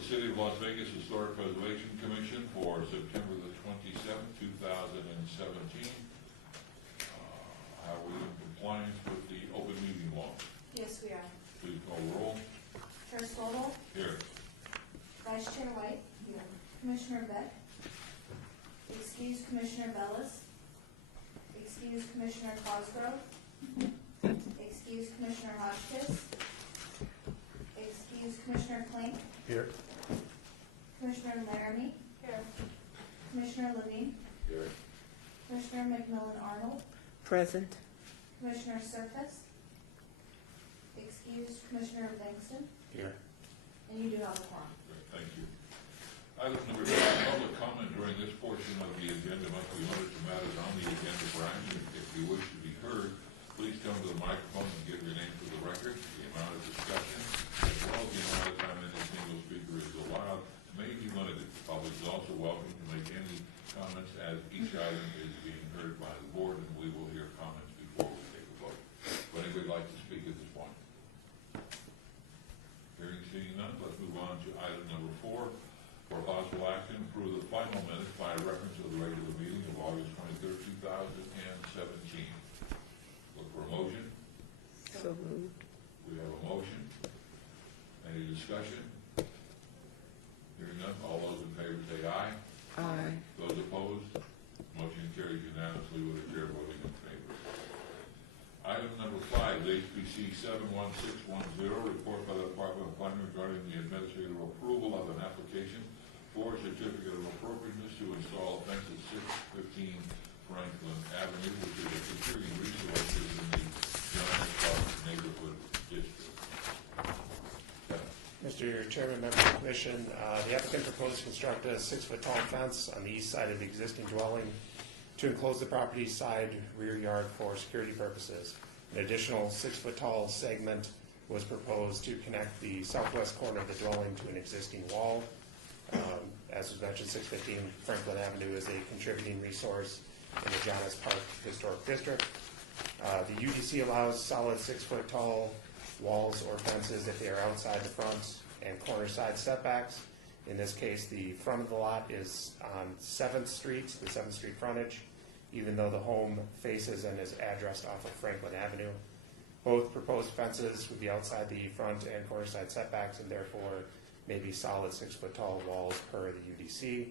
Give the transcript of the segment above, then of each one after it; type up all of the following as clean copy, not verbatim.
the City of Las Vegas Historic Preservation Commission for September the 27th, 2017. Are we in compliance with the open meeting law? Yes, we are. Please call the roll. Chair Swalwell? Here. Vice Chair White? Here. Commissioner Beck? Excuse Commissioner Bellis? Excuse Commissioner Cosgrove? Excuse Commissioner Hotchkiss? Excuse Commissioner Klink? Here. Commissioner Laramie? Here. Commissioner Levine? Here. Commissioner McMillan Arnold? Present. Commissioner Surface? Excuse Commissioner Langston? Here. And you do have a quorum. Thank you. Item number 2, public comment during this portion of the agenda must be limited to matters on the agenda for action. If you wish to be heard, please come to the microphone and give your name for the record. The amount of discussion, as well as the amount of time any single speaker is allowed, may be limited. The public is also welcome to make any comments as each item is being heard by the board, and we will hear comments before we take a vote. Would anybody like to speak at this point? Hearing, seeing none, let's move on to item number 4. For possible action, approve the final minutes by reference to the regular meeting of August 23rd, 2017. Look for a motion. So moved. We have a motion. Any discussion? Hearing none, all those in favor say aye. Aye. Those opposed? Motion carries unanimously with the chair voting in favor. Item number 5, the HPC 71610, report by the Department of Planning regarding the administrative approval of an application for a certificate of appropriateness to install a fence at 615 Franklin Avenue, which is a contributing resource in the John S. Park neighborhood district. Mr. Chairman, members of the Commission, the applicant proposed to construct a 6-foot-tall fence on the east side of the existing dwelling to enclose the property's side rear yard for security purposes. An additional 6-foot-tall segment was proposed to connect the southwest corner of the dwelling to an existing wall. As was mentioned, 615 Franklin Avenue is a contributing resource in the John S. Park Historic District. The UDC allows solid 6-foot-tall walls or fences if they are outside the front and corner side setbacks. In this case, the front of the lot is on 7th Street, the 7th Street frontage, even though the home faces and is addressed off of Franklin Avenue. Both proposed fences would be outside the front and corner side setbacks and therefore may be solid 6-foot-tall walls per the UDC.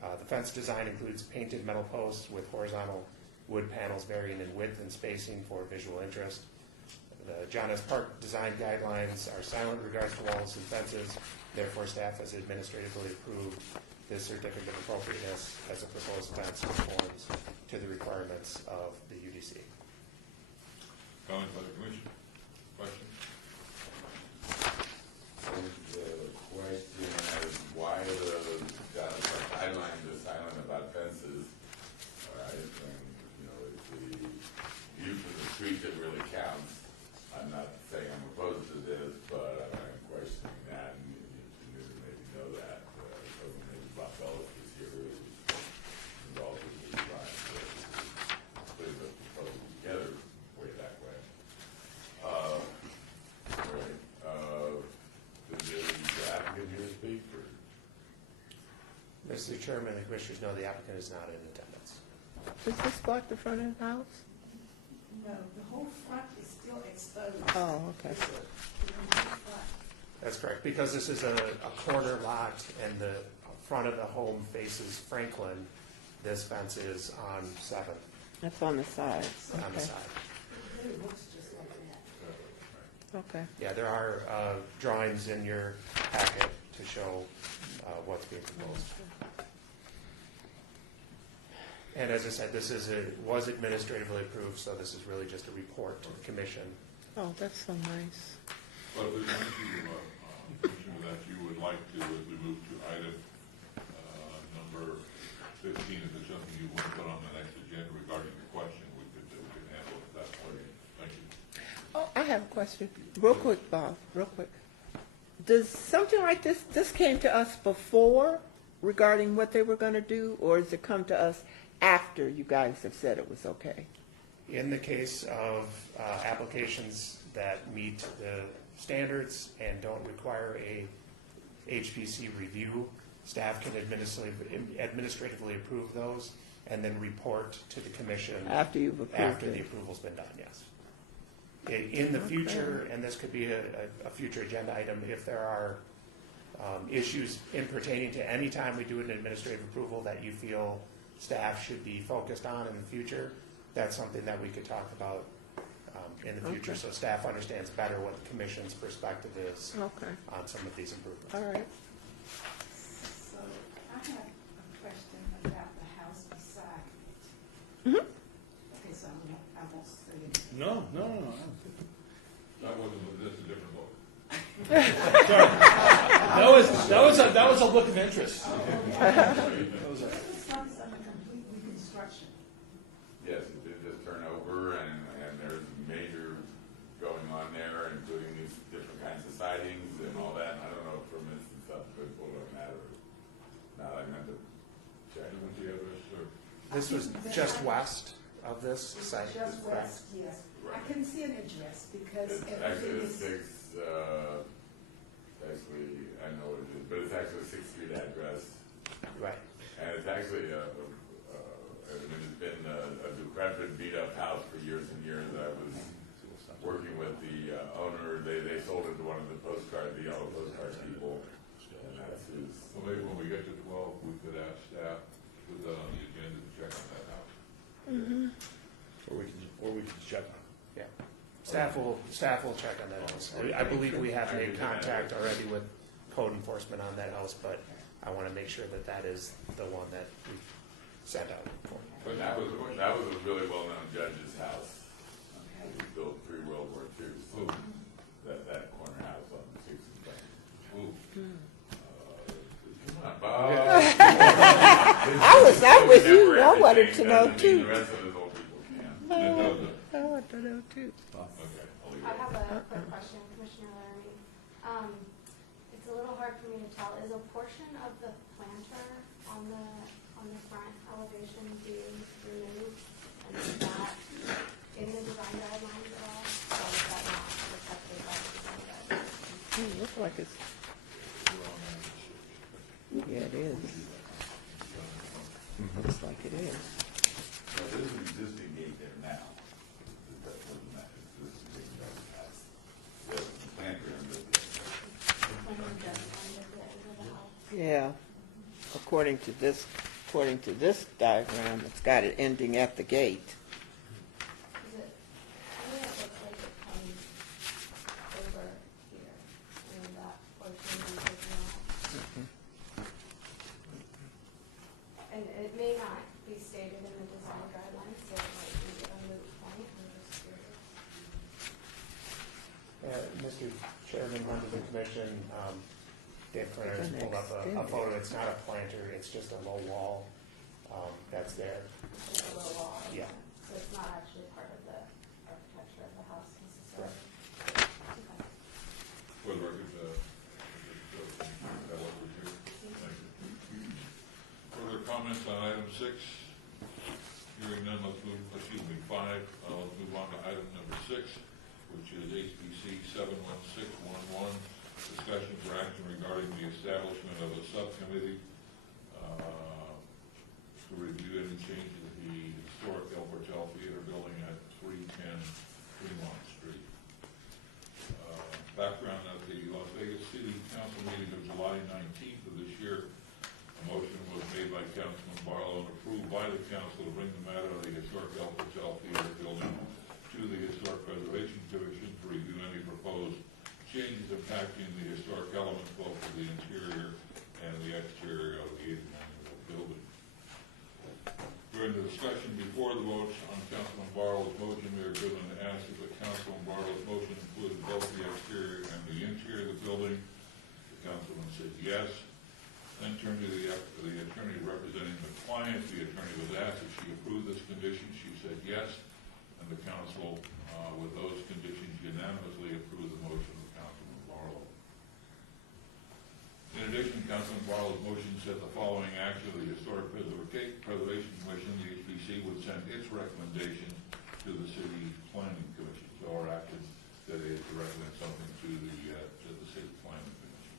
The fence design includes painted metal posts with horizontal wood panels varying in width and spacing for visual interest. The John S. Park design guidelines are silent in regards to walls and fences. Therefore, staff has administratively approved this certificate of appropriateness as a proposed fence conforms to the requirements of the UDC. Comments by the Commission? Questions? The question is why the guidelines are silent about fences, all right? And, you know, it's the view from the street that really counts. I'm not saying I'm opposed to this, but I'm questioning that, and you maybe know that. Maybe Bob Bellis is here, who is involved in the design, so putting the proposal together way that way. Right. Does the applicant here speak? Or? Mr. Chairman, the Commissioners know the applicant is not in attendance. Does this block the front of the house? No, the whole front is still exposed. Oh, okay. The whole front. That's correct, because this is a corner lot and the front of the home faces Franklin. This fence is on 7th, That's on the side. on the Okay. side. It really looks just like that. Okay. Yeah, there are drawings in your packet to show what's being proposed. And as I said, this was administratively approved, so this is really just a report to the Commission. Oh, that's so nice. Well, if there's an issue, Commissioner, that you would like to, as we move to item number 15, if there's something you want to put on the next agenda regarding your question, we could handle it that way. Thank you. Oh, I have a question. Real quick, Bob, real quick. Does something like this came to us before regarding what they were going to do, or does it come to us after you guys have said it was okay? In the case of applications that meet the standards and don't require a HPC review. Staff can administratively approve those and then report to the commission After you've approved after the it. approval's been done, yes. In the future, and this could be a future agenda item, if there are issues in pertaining to any time we do an administrative approval that you feel staff should be focused on in the future, that's something that we could talk about in the future, Okay. so staff understands better what the commission's perspective is Okay, on some of these improvements. all right. So I have a question about the house beside it. Mhm. Okay, so I won't say it. No. That wasn't, this is a different vote. That was a look of interest. That was a- This house is under complete reconstruction. Yes, it did just turn over, and there's major going on there, including these different kinds of sidings and all that. And I don't know if from instance up could pull it matter. Now I meant to check. And what's the address, sir? This was just west of this site, Just correct? west, yes. I couldn't see an address because It's actually everything a is. actually, I know what it is, but it's actually a 6th Street address. Right. And it's actually it's been a decrepit, beat-up house for years and years. I was working with the owner. They sold it to one of the the yellow postcard people, and that's who's. Well, maybe when we get to 12, we could ask staff to put that on the agenda to check on that house. Or we can check on it. Yeah. Staff will check on that house. I believe we have made contact already with code enforcement on that house, but I want to make sure that that is the one that we sent out for. But that was a really well-known judge's house. It was built pre-World War II. So that corner house on 6th and Bank. Ooh, Come on, Bob. I was out with you. I wanted to know The too. rest of his old people can. it does it. I want to know too. Okay, I'll leave I it. have a quick question, Commissioner Laramie. It's a little hard for me to tell, is a portion of the planter on the front elevation being removed? And is that in the design guidelines at all? Or is that not protected by the design guidelines? It looks like it's, yeah, it is. Looks like it is. Well, there's an existing gate there now. That wasn't that existing gate that was passed. The planter under the. When we just under the end of the house? Yeah. According to this diagram, it's got it ending at the gate. Is it, I mean, it looks like it comes over here, and that portion is taken out. And it may not be stated in the design guidelines, so it might be a moot point, I'm just curious. Mr. Chairman, members of the commission, Dan Kerner has It's pulled up a extended. photo. It's not a planter, it's just a low wall that's there. It's a low wall. Yeah. So it's not actually part of the architecture of the house necessarily. Okay. For the record, that was here. Thank you. Further comments on item 6? Hearing none, let's move, 5. Let's move on to item number 6, which is HPC 71611, discussion for action regarding the establishment of a subcommittee to review any changes to the historic El Portal Theater building at 310 Fremont Street. Background at the Las Vegas City Council meeting of July 19th of this year, a motion was made by Councilman Barlow and approved by the council to bring the matter of the historic El Portal Theater building to the Historic Preservation Commission to review any proposed changes impacting the historic elements both of the interior and the exterior of the 80-year-old building. During the discussion before the vote on Councilman Barlow's motion, Mayor Goodman asked if the Councilman Barlow's motion included both the exterior and the interior of the building. The councilman said yes. Then turned to the attorney representing the client. The attorney was asked if she approved this condition. She said yes. And the council, with those conditions, unanimously approved the motion of Councilman Barlow. In addition, Councilman Barlow's motion said the following action: the Historic Preservation Commission, the HPC, would send its recommendation to the City Planning Commission. So our action today is to recommend something to the City Planning Commission.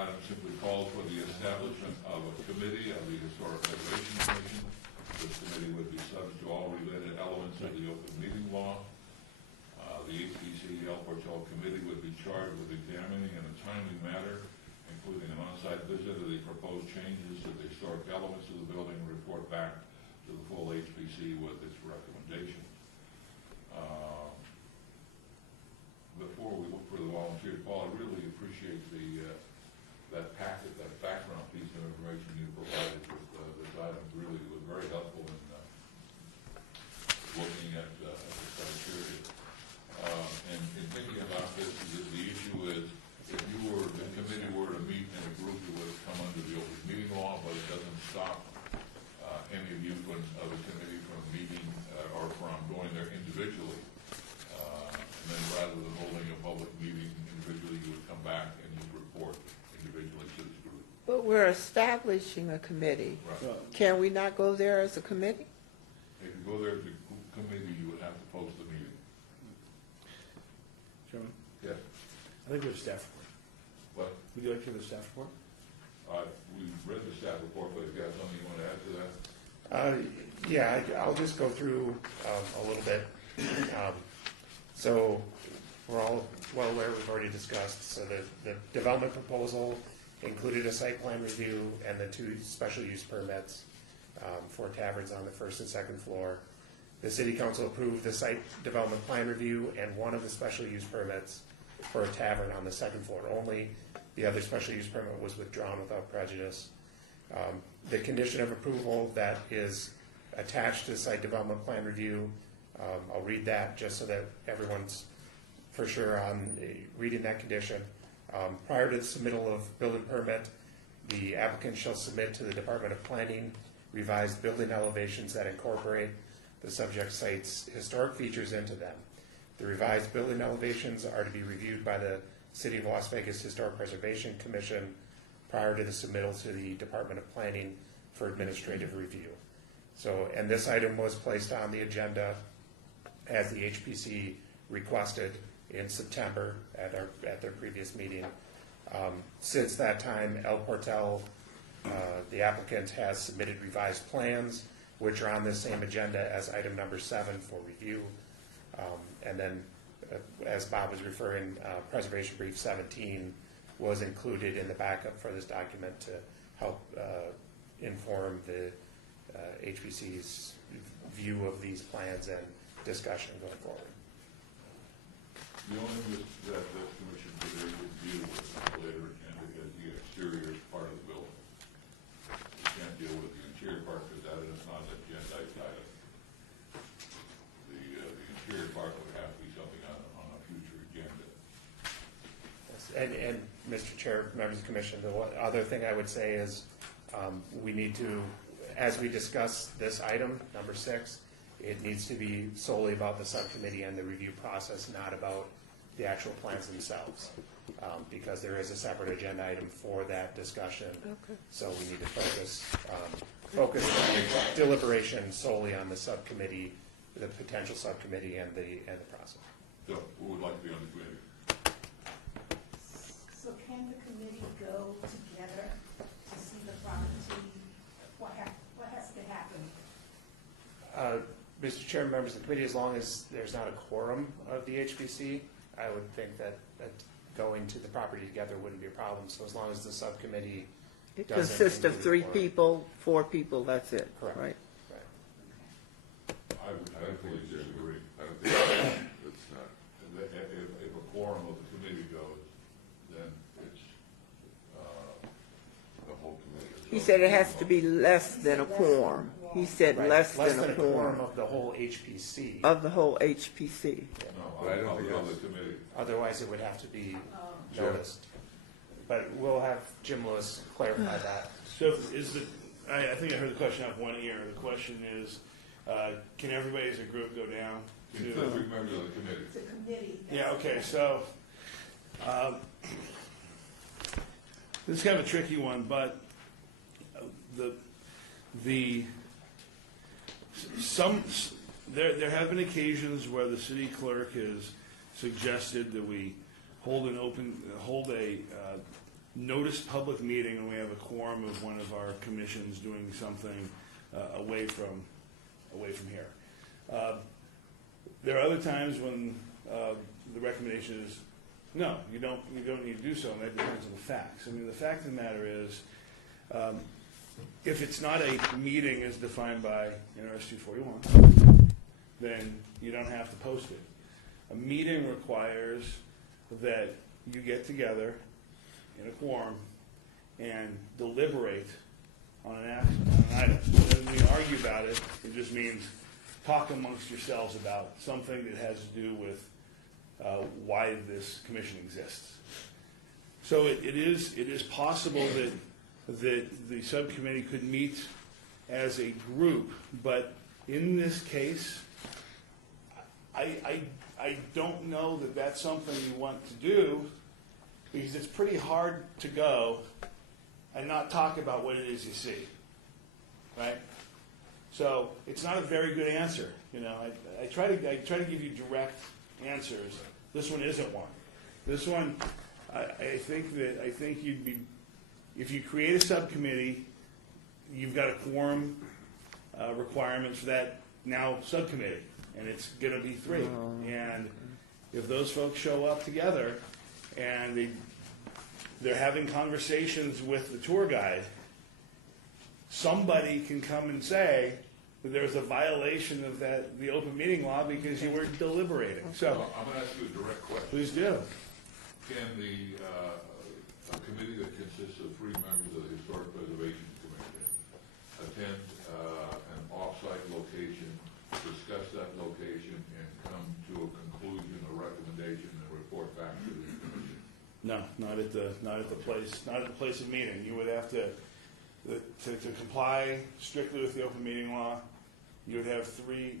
item simply calls for the establishment of a committee of the Historic Preservation Commission. This committee would be subject to all related elements of the open meeting law. The HPC El Portal Committee would be charged with examining in a timely manner, including an on-site visit of the proposed changes to the historic elements of the building, and report back to the full HPC with its recommendation. Before we look for the volunteers, Paul, I really appreciate that packet, that background piece of information you provided with this item. Really was very helpful in looking at the criteria. And thinking about this, the issue is, if the committee were to meet in a group, it would come under the open meeting law, but it doesn't stop any of you of the committee from meeting or from going there individually. And then rather than holding a public meeting individually, you would come back and you report individually to the group. But we're establishing a committee. Right. Can we not go there as a committee? If you go there as a committee, you would have to post the meeting. Chairman, Yes. I think we have a staff report. But Would you like to give a staff report? we've read the staff report, but if you have something you want to add to that? Yeah, I'll just go through a little bit. So we're all well aware, we've already discussed, so the development proposal included a site plan review and the 2 special use permits for taverns on the first and second floor. The city council approved the site development plan review and one of the special use permits for a tavern on the second floor only. The other special use permit was withdrawn without prejudice. The condition of approval that is attached to the site development plan review, I'll read that just so that everyone's for sure on reading that condition. Prior to the submittal of building permit, the applicant shall submit to the Department of Planning revised building elevations that incorporate the subject site's historic features into them. The revised building elevations are to be reviewed by the City of Las Vegas Historic Preservation Commission prior to the submittal to the Department of Planning for administrative review. So, and this item was placed on the agenda as the HPC requested in September at their previous meeting. Since that time, El Portal, the applicant, has submitted revised plans, which are on this same agenda as item number 7 for review. And then, as Bob was referring, Preservation Brief 17 was included in the backup for this document to help inform the HPC's view of these plans and discussion going forward. The only thing that the commission today would deal with on the later agenda is the exterior part of the building. We can't deal with the interior part because that is not an agenda item. The interior part would have to be something on a future agenda. Yes, and Mr. Chair, members of the commission, the other thing I would say is we need to, as we discuss this item, number 6, it needs to be solely about the subcommittee and the review process, not about the actual plans themselves, because there is a separate agenda item for that discussion. Okay. So we need to focus deliberation solely on the subcommittee, the potential subcommittee, and the process. So who would like to be on the committee? So can the committee go together to see the property? What has to happen? Mr. Chairman, members of the committee, as long as there's not a quorum of the HPC, I would think that going to the property together wouldn't be a problem. So as long as the subcommittee It doesn't consists of include 3 quorum. people, 4 people, that's it, Correct. right? I would fully disagree. I don't think it's not. If a quorum of the committee goes, then it's, The whole committee. He said it has to be less than a quorum. He said Right. less than a quorum of the whole HPC. of the whole HPC. no, But I don't of think the that's- committee. Otherwise, it would have to be Sure. noticed. But we'll have Jim Lewis clarify that. So is I think I heard the question out of one ear. The question is, can everybody as a group go down Include to? every member of the committee. It's a committee. Yeah, okay, so, this is kind of a tricky one, but there have been occasions where the city clerk has suggested that we hold a notice public meeting when we have a quorum of one of our commissions doing something away from here. There are other times when the recommendation is, no, you don't need to do so, and that depends on the facts. I mean, the fact of the matter is, if it's not a meeting as defined by NRS 241, then you don't have to post it. A meeting requires that you get together in a quorum and deliberate on an item. When we argue about it, it just means talk amongst yourselves about something that has to do with why this commission exists. So it is possible that the subcommittee could meet as a group, but in this case, I don't know that that's something you want to do, because it's pretty hard to go and not talk about what it is you see, right? So it's not a very good answer. You know, I try to give you direct answers. This one isn't one. This one, I think you'd be, if you create a subcommittee, you've got a quorum requirement for that now subcommittee, and it's going to be 3. And if those folks show up together and they're having conversations with the tour guide, somebody can come and say that there's a violation of the open meeting law because you were deliberating. So Well, I'm going to ask you a direct question. please do. Can a committee that consists of 3 members of the Historic Preservation Commission attend an off-site location, discuss that location, and come to a conclusion, a recommendation, and report back to the commission? No, not at the place of meeting. You would have to comply strictly with the open meeting law. You would have 3.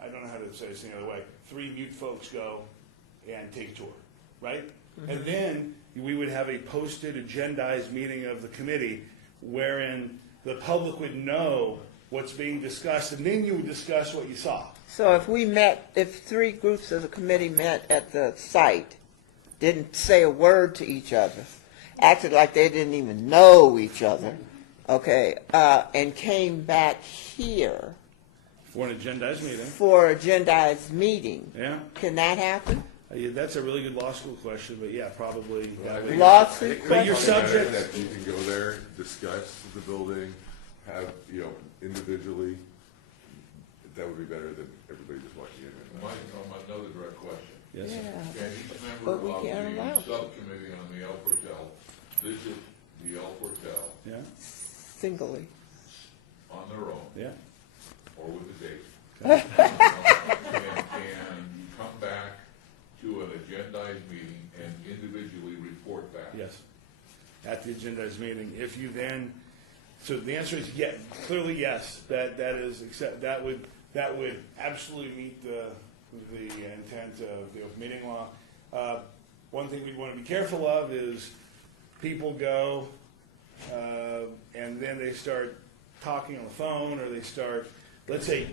I don't know how to say this any other way. 3 mute folks go and take a tour, right? And then we would have a posted, agendized meeting of the committee wherein the public would know what's being discussed, and then you would discuss what you saw. So if 3 groups of the committee met at the site, didn't say a word to each other, acted like they didn't even know each other, okay, and came back here For an agendized meeting. for agendized meeting, Yeah. can that happen? Yeah, that's a really good law school question, but yeah, probably. Well, I that think- would- Lawsuit But your question? subject- That you can go there, discuss the building, have, individually, that would be better than everybody just walking in. Mike, another direct question. Yes, sir. Yeah. Can each member But we of can't allow the it. subcommittee on the El Portal visit the El Portal Yeah, Singly. on their own, yeah. or with a date? And come back to an agendized meeting and individually report back? Yes, at the agendized meeting. If you then, so the answer is yes, clearly yes. That would absolutely meet the intent of the open meeting law. One thing we'd want to be careful of is people go and then they start talking on the phone, or they start. Let's say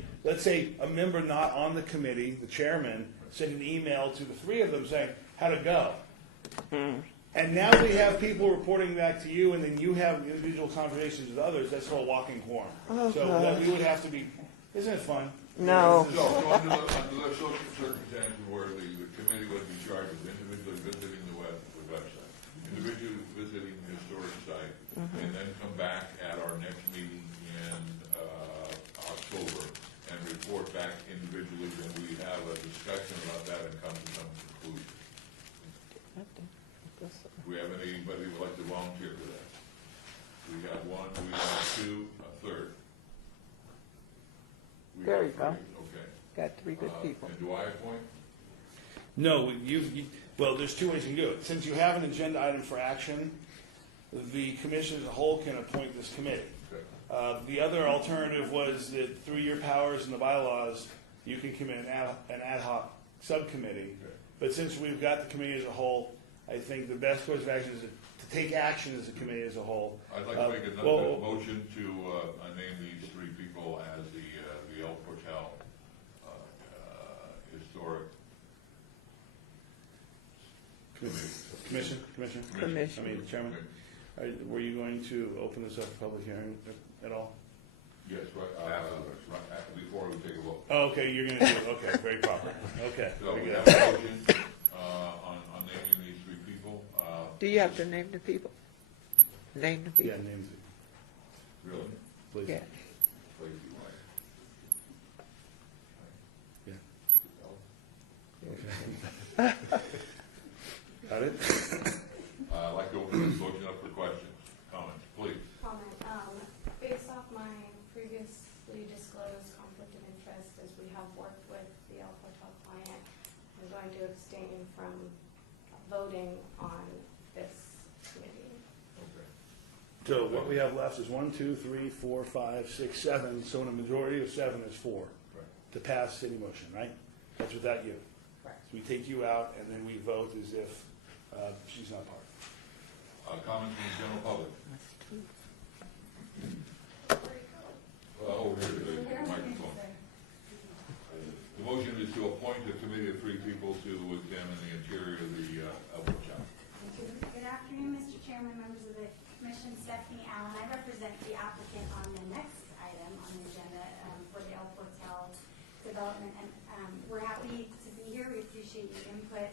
a member not on the committee, the chairman, sent an email to the 3 of them saying, how'd it go? And now we have people reporting back to you, and then you have individual conversations with others. That's called walking quorum. So that we would have to be, isn't it fun? No. So under the circumstances where the committee would be charged with individually visiting the website, individually visiting the historic site, and then come back at our next meeting in October and report back individually, then we have a discussion about that and come to some conclusion. Do we have anybody who would like to volunteer for that? We have 1, we have 2, a third. We There have you go. 3. Okay. Got 3 good people. And do I appoint? No, well, there's 2 ways you can do it. Since you have an agenda item for action, the commission as a whole can appoint this committee. Okay. The other alternative was that through your powers and the bylaws, you can commit an ad hoc subcommittee. Okay. But since we've got the committee as a whole, I think the best course of action is to take action as a committee as a whole. I'd like to make another motion to name these 3 people as the El Portal Historic Committee. Commissioner? Commission. I mean, Chairman, were you going to open this up for public hearing at all? Yes, right, before we take a vote. Oh, okay, you're gonna do it, okay, very proper, okay. So very we good. have a motion, on naming these three people, Do you have to name the people? Name the Yeah, people? names, really, please. Yeah. please, you might. Yeah. Got it? I'd like to open this motion up for questions, comments, please. Comment, based off my previously disclosed conflict of interest, as we have worked with the El Portal client, I'm going to abstain from voting on this committee. Okay. So what we have left is 1, 2, 3, 4, 5, 6, 7, so in a majority of 7 is 4 Right. to pass city motion, right? That's without you. Correct. So we take you out, and then we vote as if she's not part. Comments from the general public? Over here, the microphone. The motion is to appoint a committee of 3 people to examine the interior of the El Portal. Good afternoon, Mr. Chairman, members of the commission. Stephanie Allen. I represent the applicant on the next item on the agenda for the El Portal development. And we're happy to be here. We appreciate your input.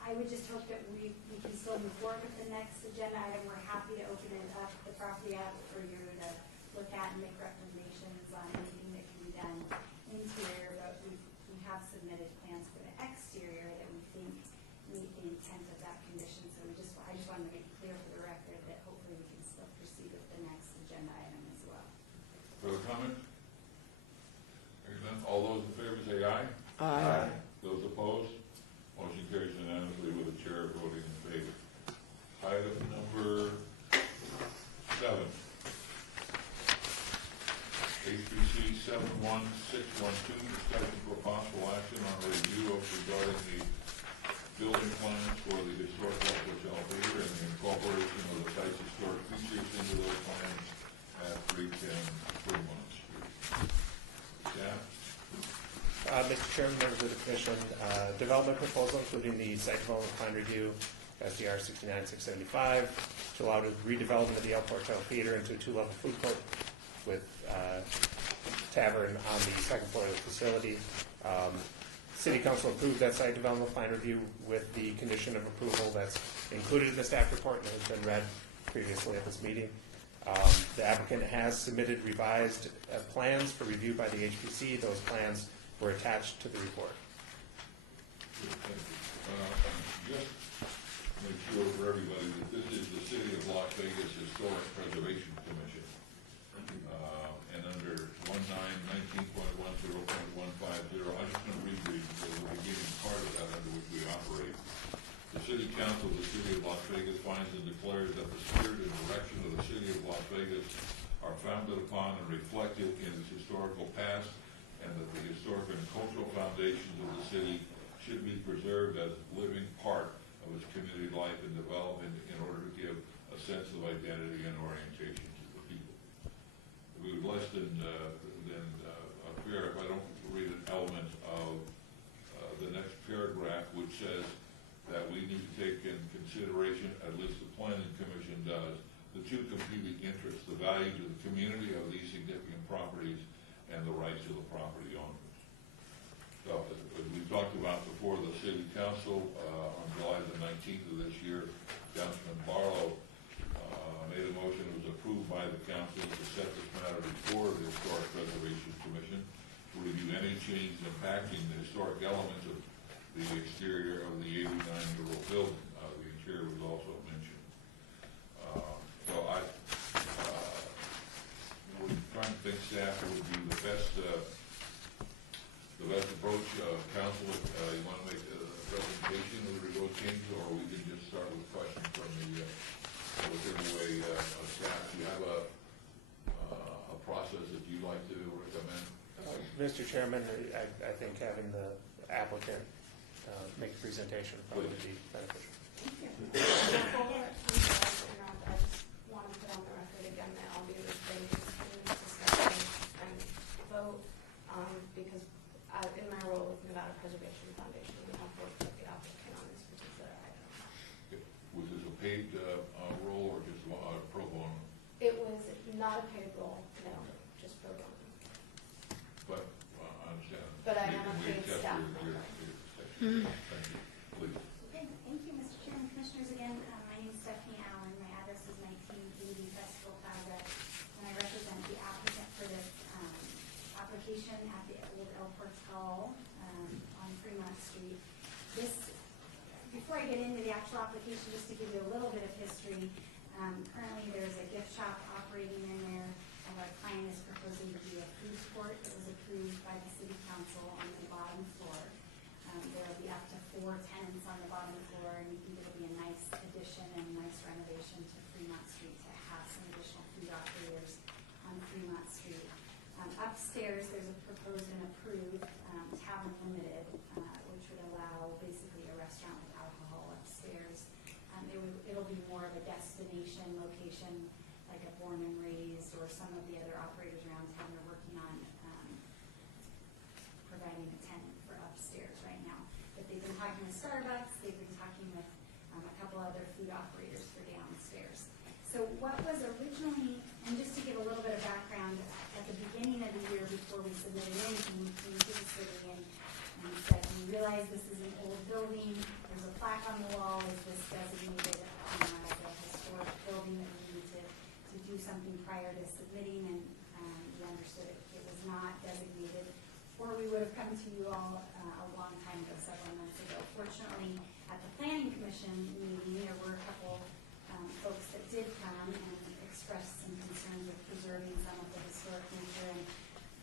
I would just hope that we can still move forward with the next agenda item. We're happy to open it up, the property up for you to look at and make recommendations on anything that can be done interior. But we have submitted plans for the exterior that we think meet the intent of that condition. So I just wanted to make clear for the record that hopefully we can still proceed with the next agenda item as well. Further comments? Hearing none, all those in favor say aye. Aye. Those opposed? Motion carries unanimously with the chair voting in favor. Item number 7. HPC 71612, discussion for possible action on a review of regarding the building plans for the historic El Portal Theater and the incorporation of the site's historic features into those plans at 310 Fremont Street. Staff? Mr. Chairman, members of the commission, development proposal including the site development plan review, SDR 69675, to allow the redevelopment of the El Portal Theater into a 2-level food court with tavern on the second floor of the facility. City Council approved that site development plan review with the condition of approval that's included in the staff report and has been read previously at this meeting. The applicant has submitted revised plans for review by the HPC. Those plans were attached to the report. Good, thank you. Just make sure for everybody that this is the City of Las Vegas Historic Preservation Commission. And under 19.10.150, I'm just going to read the beginning part of that under which we operate. The City Council of the City of Las Vegas finds and declares that the spirit and direction of the City of Las Vegas are founded upon and reflected in its historical past, and that the historic and cultural foundations of the city should be preserved as a living part of its community life and development in order to give a sense of identity and orientation to the people. We would less than fair if I don't read an element of the next paragraph, which says that we need to take in consideration, at least the Planning Commission does, the two competing interests, the value to the community of these significant properties and the rights of the property owners. So, as we talked about before, the City Council on July the 19th of this year, Councilman Barlow made a motion that was approved by the council to set this matter before the Historic Preservation Commission to review any change impacting the historic elements of the exterior of the 89-year-old building. The interior was also mentioned. So I would try and think staff would be the best approach. Council, you want to make a presentation of the remote change, or we can just start with questions from the whichever way staff. Do you have a process that you'd like to recommend? Mr. Chairman, I think having the applicant make a presentation would probably be beneficial. Before I just want to put on the record again that I'll be refraining from this discussion and vote because in my role with Nevada Preservation Foundation, we have worked with the applicant on this particular item. unpaid role, no, just pro bono. But, I understand. But I am a We paid accept staff your member. section. Thank you, please. Okay, thank you, Mr. Chairman, Commissioners. Again, my name is Stephanie Allen. My address is 1980 Festival Plaza, and I represent the applicant for this application at the Old El Portal on Fremont Street. Before I get into the actual application, just to give you a little bit of history, currently there's a gift shop operating in there, and our client is proposing to do a food court that was approved by the city council on the bottom floor. There will be up to 4 tenants on the bottom floor, and we think it'll be a nice addition and a nice renovation to Fremont Street to have some additional food operators on Fremont Street. Upstairs, there's a proposed and approved Tavern Limited, which would allow basically a restaurant with alcohol upstairs. It'll be more of a destination location, like a Born and Raised or some of the other operators around town are working on providing a tenant for upstairs right now. But they've been talking with Starbucks, they've been talking with a couple other food operators for downstairs. So what was originally, and just to give a little bit of background, at the beginning of the year before we submitted anything, we came to the city and said, we realize this is an old building, there's a plaque on the wall, is this designated as a historic building that we need to do something prior to submitting, and we understood it was not designated, or we would have come to you all a long time ago, several months ago. Fortunately, at the Planning Commission meeting, there were a couple folks that did come and express some concerns with preserving some of the historic nature, and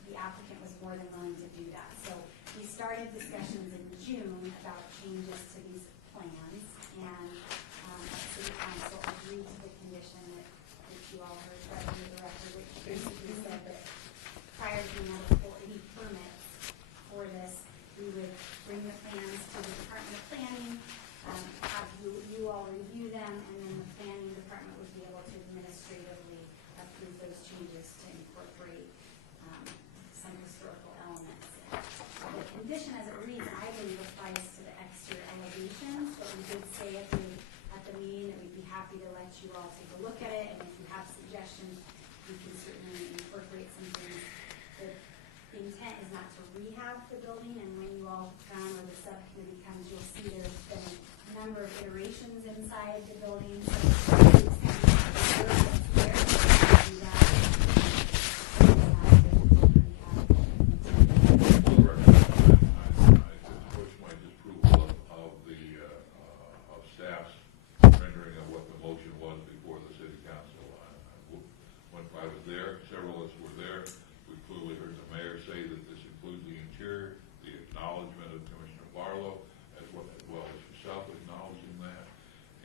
the applicant was more than willing to do that. So we started discussions in June about changes to these plans, and the city council agreed to the condition that you all heard right into the record, which basically said that prior to being able to pull any permits for this, we would bring the plans to the Department of Planning, have you all review them, and then the planning department would be able to administratively approve those changes to incorporate some historical elements. The condition as it reads, I believe, applies to the exterior elevations, but we did say at the meeting that we'd be happy to let you all take a look at it, and if you have suggestions, we can certainly incorporate some things. The intent is not to rehab the building, and when you all come or the subcommittee comes, you'll see there's been a number of iterations inside the building. So to the extent that the work is there, we can do that. For the record, I push my disapproval of staff's rendering of what the motion was before the city council. When I was there, several of us were there, we clearly heard the mayor say that this includes the interior, the acknowledgement of Commissioner Barlow, as well as yourself acknowledging that,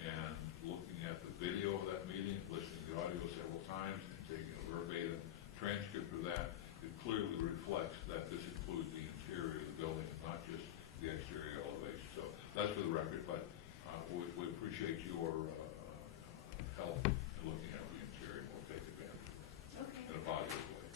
and looking at the video of that meeting, listening to the audio several times, and taking a verbatim transcript of that, it clearly reflects that this includes the interior of the building, not just the exterior elevation. So that's for the record, but we appreciate your help in looking at the interior. We'll take advantage of that in a positive way.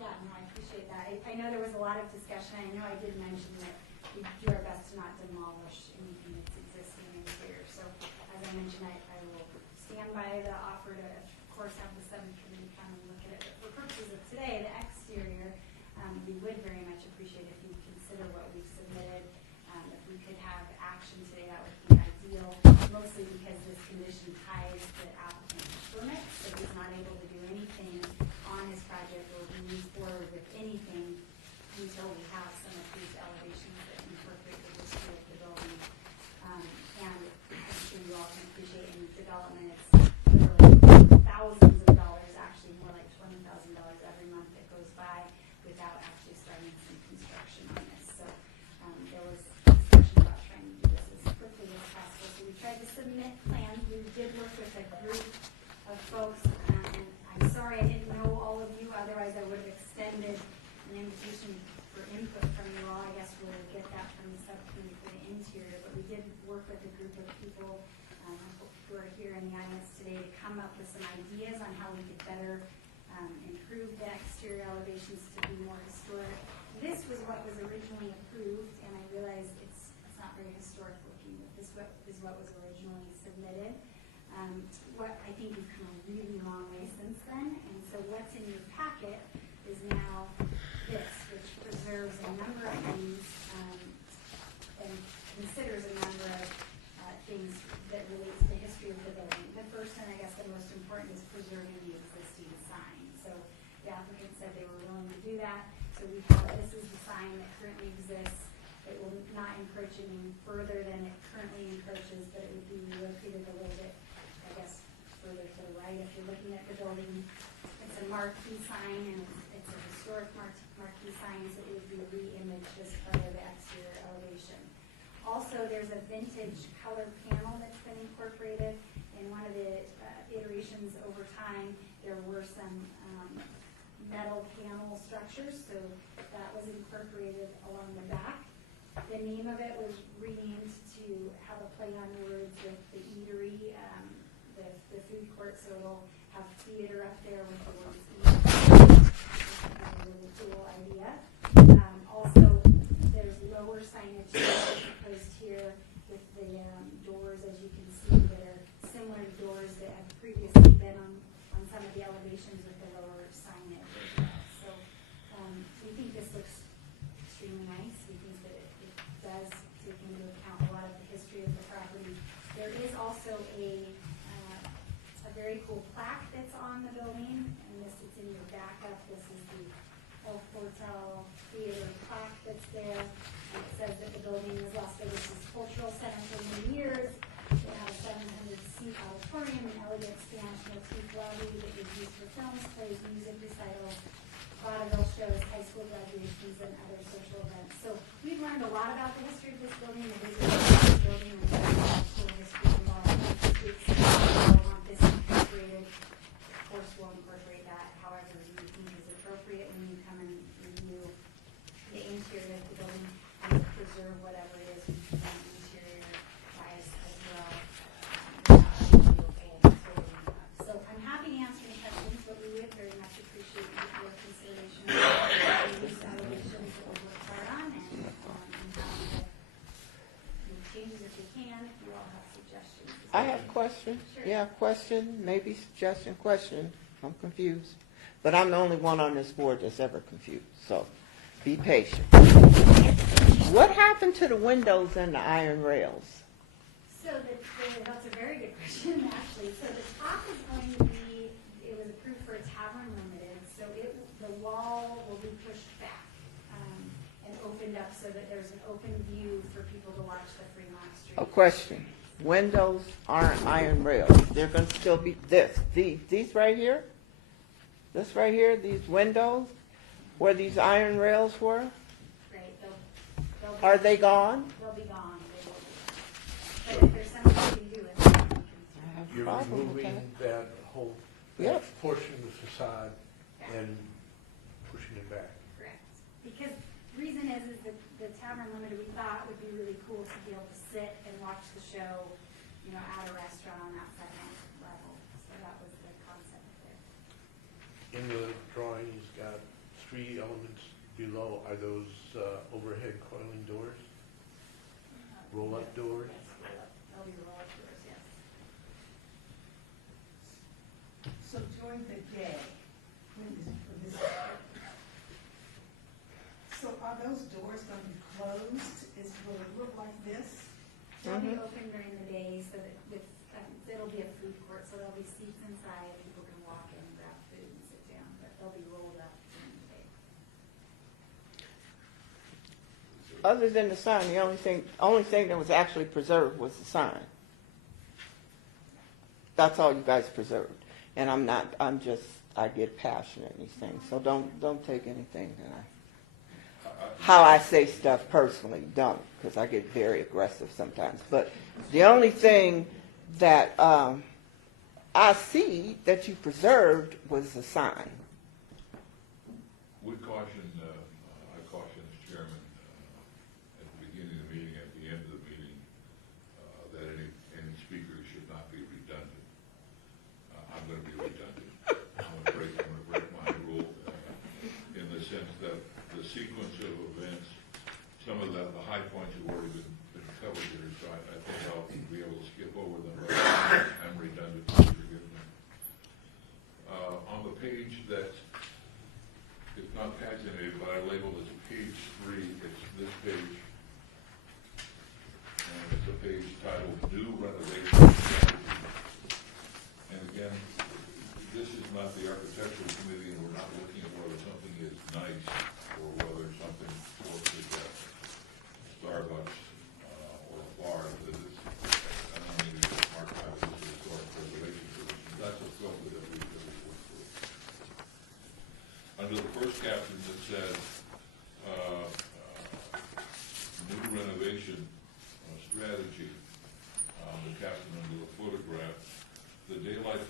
Yeah, no, I appreciate that. I know there was a lot of discussion. I know I did mention that we do our best to not demolish anything that's existing in here. So as I mentioned, I will stand by the offer to, of course, have the subcommittee come and look at it. But for purposes of today, the exterior, we would very much appreciate if you consider what we've submitted. If we could have action today, that would be ideal, mostly because this condition ties the applicant's permit, so he's not able to do anything on his project or move forward with anything until we have some approved elevations that incorporate the history of the building. And I'm sure you all can appreciate in development, it's literally thousands of dollars, actually more like $20,000 every month that goes by without actually starting some construction on this. So there was discussion about trying to do this as quickly as possible. So we tried to submit plans. We did work with a group of folks, and I'm sorry I didn't know all of you, otherwise I would have extended an invitation for input from you all. I guess we'll get that from the subcommittee for the interior, but we did work with a group of people who are here in the audience today to come up with some ideas on how we could better improve the exterior elevations to be more historic. This was what was originally approved, and I realize it's not very historic looking, but this is what was originally submitted. What I think we've come a really long way since then, and so what's in your packet is now this, which preserves a number of things, and considers a number of things that relate to the history of the building. The first, and I guess the most important, is preserving the existing sign. So the applicant said they were willing to do that. So we have, this is the sign that currently exists. It will not encroach any further than it currently encroaches, but it would be relocated a little bit, I guess, further to the right. If you're looking at the building, it's a marquee sign, and it's a historic marquee sign, so it would be re-imaged as part of the exterior elevation. Also, there's a vintage color panel that's been incorporated. In one of the iterations over time, there were some metal panel structures, so that was incorporated along the back. The name of it was renamed to have a play on words with the eatery, the food court, so it'll have theater up there with the words eatery. That's a really cool idea. Also, there's lower signage proposed here with the doors, as you can see, that are similar to doors that have previously been on some of the elevations with the lower signage as well. So we think this looks extremely nice. We think that it does take into account a lot of the history of the property. There is also a very cool plaque that's on the building, and this is in your backup. This is the El Portal Theater plaque that's there. And it says that the building is Las Vegas' cultural center for many years. They have a 700-seat auditorium, an elegant Spanish motif lobby that is used for films, plays, music recitals, vaudeville shows, high school graduations, and other social events. So we've learned a lot about the history of this building, the vision of this building, and the actual history involved. We want this incorporated. Of course, we'll incorporate that however you think is appropriate when you come and review the interior of the building and preserve whatever it is from the interior wise as well. So I'm happy to answer any questions, but we would very much appreciate your consideration of these elevations that we'll work hard on, and how to make changes if we can, if you all have suggestions. I have a question. Sure. Yeah, question, maybe suggestion, question. I'm confused. But I'm the only one on this board that's ever confused, so be patient. What happened to the windows and the iron rails? So that's a very good question, actually. So the top is going to be, it was approved for a tavern limited, so the wall will be pushed back and opened up so that there's an open view for people to watch the Fremont Street. A question. Windows aren't iron rails. They're going to still be these right here? This right here, these windows, where these iron rails were? Right, they'll be, Are they gone? they'll be gone. They will be. But if there's something you can do with it, you can. I have a You're problem with removing that whole Yep. portion of the facade and pushing it back. Correct. Because the reason is that the Tavern Limited, we thought would be really cool to be able to sit and watch the show, at a restaurant on that second level. So that was the concept there. In the drawing, he's got 3 elements below. Are those overhead coiling doors? Roll-up doors? Yes, they'll be roll-up doors, yes. So during the day, so are those doors going to be closed? Will it look like this? They'll be open during the day so that it'll be a food court, so there'll be seats inside, people can walk in, grab food and sit down, but they'll be rolled up during the day. Other than the sign, the only thing that was actually preserved was the sign. That's all you guys preserved. And I get passionate in these things, so don't take anything that how I say stuff personally, don't, because I get very aggressive sometimes. But the only thing that I see that you preserved was the sign. Would caution, I caution as chairman, at the beginning of the meeting, at the end of the meeting, that any speakers should not be redundant. I'm going to be redundant. I'm going to break my rule in the sense that the sequence of events, some of the high points have already been covered here, so I think I'll be able to skip over them, but I'm redundant, forgive me. On the page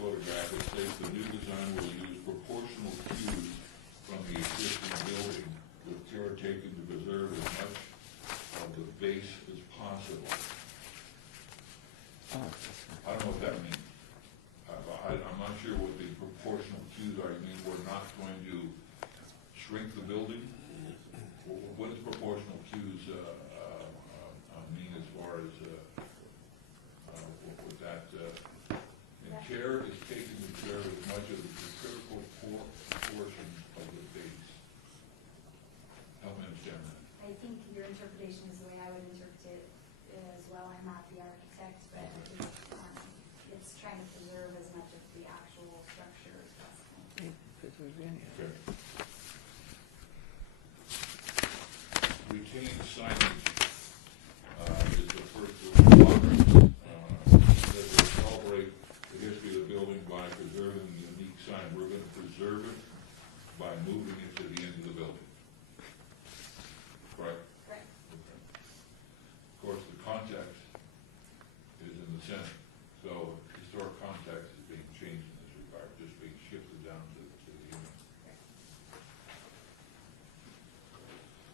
photograph, it states the new design will use proportional cues from the existing building with care taken to preserve as much of the base as possible. I don't know what that means. I'm not sure what the proportional cues are. You mean we're not going to shrink the building? What does proportional cues mean as far as with that? And care is taken to preserve as much of the critical portion of the base. Help me understand that. I think your interpretation is the way I would interpret it as well. I'm not the architect, but I think it's trying to preserve as much of the actual structure as possible. Okay. Retained signage is the first block. That will celebrate the history of the building by preserving the unique sign. We're going to preserve it by moving it to the end of the building. Correct? Correct. Okay. Of course, the context is in the center. So historic context is being changed in this regard, just being shifted down to the unit.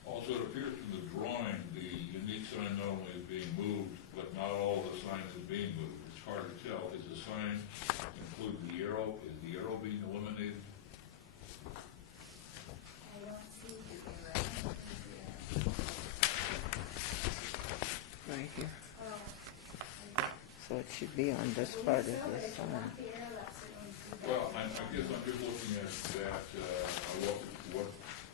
Also, it appears from the drawing, the unique sign not only is being moved, but not all the sign is being moved. It's hard to tell. Is the sign include the arrow? Is the arrow being eliminated? I don't see the arrow. Right here. Oh, So it should be on this I part of believe so, but this if you sign. want the arrow, that's certainly be better. Well, I guess I'm just looking at that, what,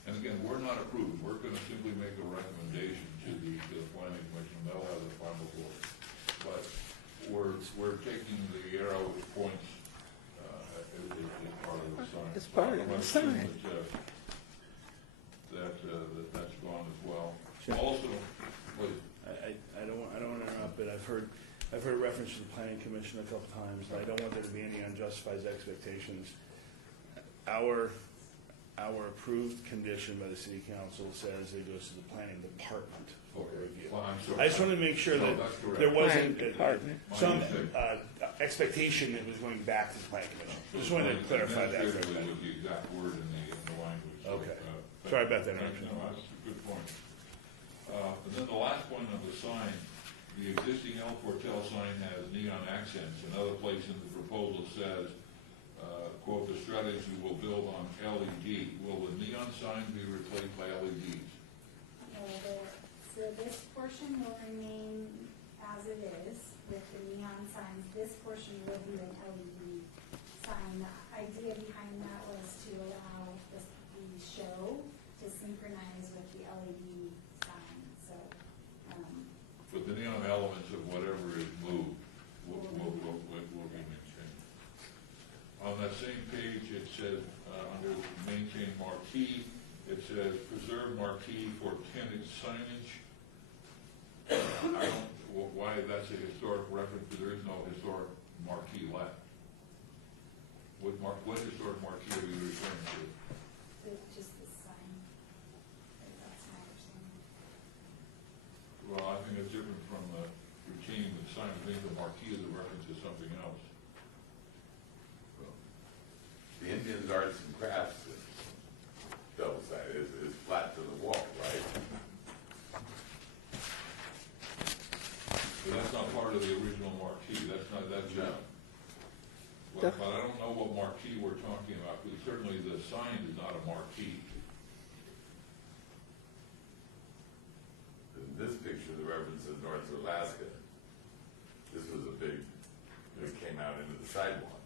and again, we're not approved. We're going to simply make a recommendation to the planning commission. They'll have the final word. But we're taking the arrow which points as part of the sign. It's part of the sign. That's gone as well. Also, please. I don't want to interrupt, but I've heard reference to the planning commission a couple times, but I don't want there to be any unjustified expectations. Our approved condition by the city council says it goes to the planning department for review. Well, I'm sorry. I just wanted to make sure No, that that's correct. there wasn't Planning department. some My mistake. expectation that it was going back to the planning commission. Just wanted to clarify that for everybody. With the exact word in the language. Okay. Sorry about that interruption. No, that's a good point. And then the last point on the sign, the existing El Portel sign has neon accents. Another place in the proposal says, quote, the strategy will build on LED. Will the neon sign be replaced by LEDs? So this portion will remain as it is with the neon signs. This portion will be an LED sign. The idea behind that was to allow the show to synchronize with the LED sign. So, But the neon elements of whatever is moved will be maintained. On that same page, it says, under maintain marquee, it says preserve marquee for tenant signage. I don't, why that's a historic reference, because there is no historic marquee left. What historic marquee are you referring to? just this sign. That's my understanding. Well, I think it's different from the retaining the sign. I think the marquee is a reference to something else. The Indians Arts and Crafts double side is flat to the wall, right? But that's not part of the original marquee. That's not, that's, No. But I don't know what marquee we're talking about, because certainly the sign is not a marquee. In this picture, the reference is North Alaska. This was a big, it came out into the sidewalk.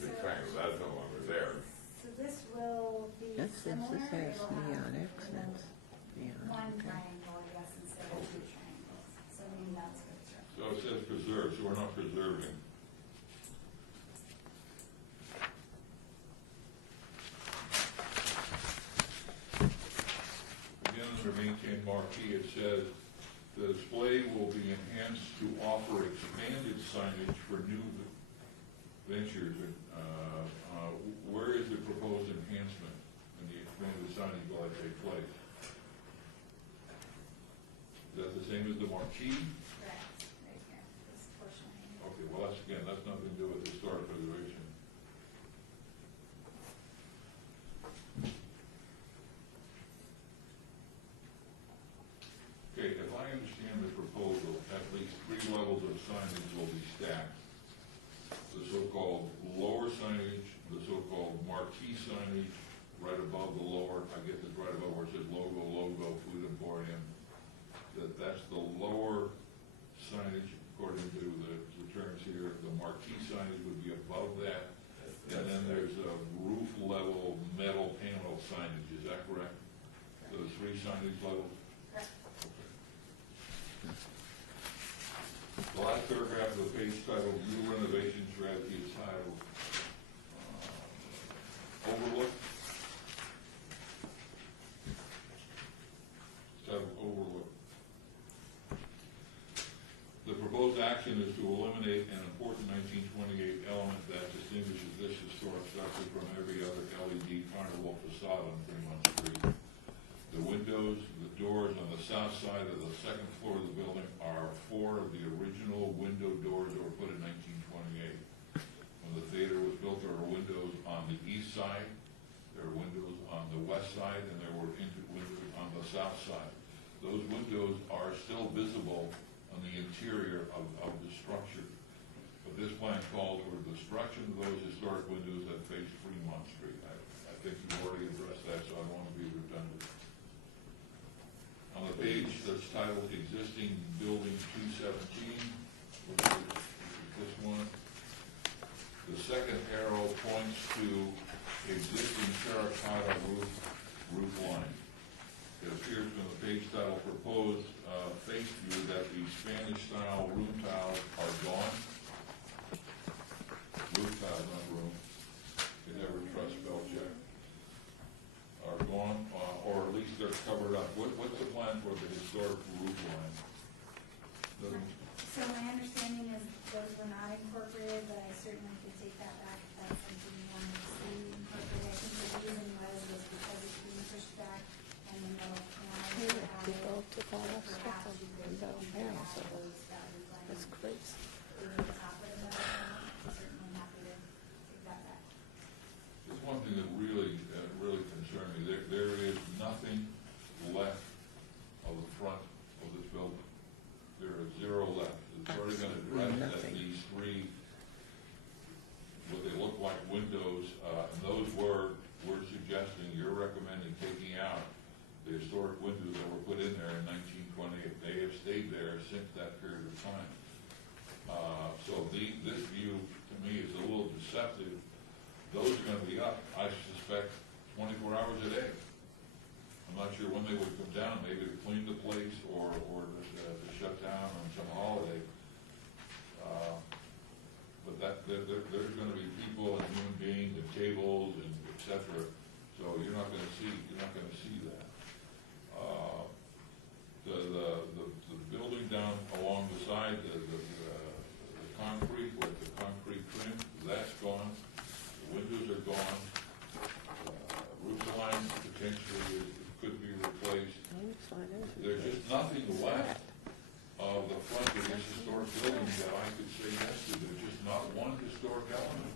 Big triangle, that's no longer there. So this will be That's similar. this has It'll have neon accents. Neon, one okay. triangle, I guess, instead of two triangles. So maybe that's good. So it says preserve, so we're not preserving. Again, under maintain marquee, it says the display will be enhanced to offer expanded signage for new ventures. Where is the proposed enhancement in the expanded signage will that take place? Is that the same as the marquee? Correct, right here, this portion right here. Okay, well, that's, again, that's nothing to do with this marquee signage right above the lower, I guess it's right above where it says logo, Food Emporium. That's the lower signage according to the terms here. The marquee signage would be above that. And then there's a roof level metal panel signage, is that correct? Those three signage levels? Correct. The last paragraph of the page titled New Renovation Strategy is titled Overlook. It's titled Overlook. The proposed action is to eliminate an important 1928 element that distinguishes this historic structure from every other LED carnival facade on Fremont Street. The windows, the doors on the south side of the second floor of the building are 4 of the original window doors that were put in 1928. When the theater was built, there were windows on the east side, there were windows on the west side, and there were windows on the south side. Those windows are still visible on the interior of the structure. But this plan calls for the destruction of those historic windows that face Fremont Street. I think you've already addressed that, so I don't want to be redundant. On the page that's titled Existing Building 217, which is this one, the second arrow points to existing terracotta roof line. It appears from the page title Proposed Face View that the Spanish-style room tiles are gone. Roof tiles, not room. You never trust spell check. Are gone, or at least they're covered up. What's the plan for the historic roof line? So my understanding is those were not incorporated, but I certainly could take that back if that's something you wanted to see incorporated. I think the reason was because it's being pushed back and the metal panels were added. Took all that stuff Perhaps off you the could metal panels, so those that roof line that's crazy. over the top of the metal panel. I'm certainly happy to take that back. There's one thing that really concerned me. There is nothing left of the front of this building. There is 0 left. It's already going to address that Nothing. these 3, what they look like windows, and those we're suggesting, you're recommending taking out the historic windows that were put in there in 1928. They have stayed there since that period of time. So this view, to me, is a little deceptive. Those are going to be up, I suspect, 24 hours a day. I'm not sure when they would come down, maybe to clean the place or to shut down on some holiday. But there's going to be people and human beings and tables and et cetera. So you're not going to see that. The building down along the side, the concrete with the concrete trim, that's gone. The windows are gone. Roof line potentially could be replaced. There's just nothing left of the front of this historic building that I could say yes to. There's just not one historic element.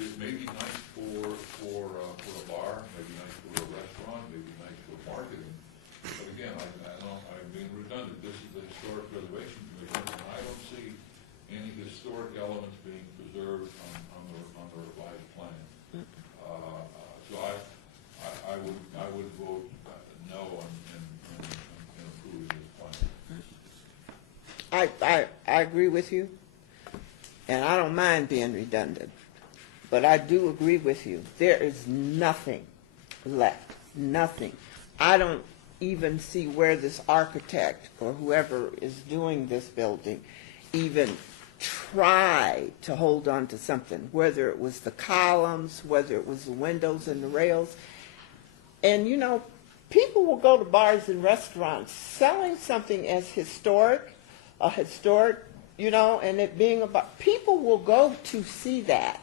It may be nice for a bar, maybe nice for a restaurant, maybe nice for marketing. But again, I'm being redundant. This is the Historic Preservation Commission, and I don't see any historic elements being preserved on the revised plan. So I would vote no in approving this plan. I agree with you, and I don't mind being redundant, but I do agree with you. There is nothing left, nothing. I don't even see where this architect or whoever is doing this building even try to hold on to something, whether it was the columns, whether it was the windows and the rails. And you know, people will go to bars and restaurants selling something as historic, you know, and it being about, people will go to see that.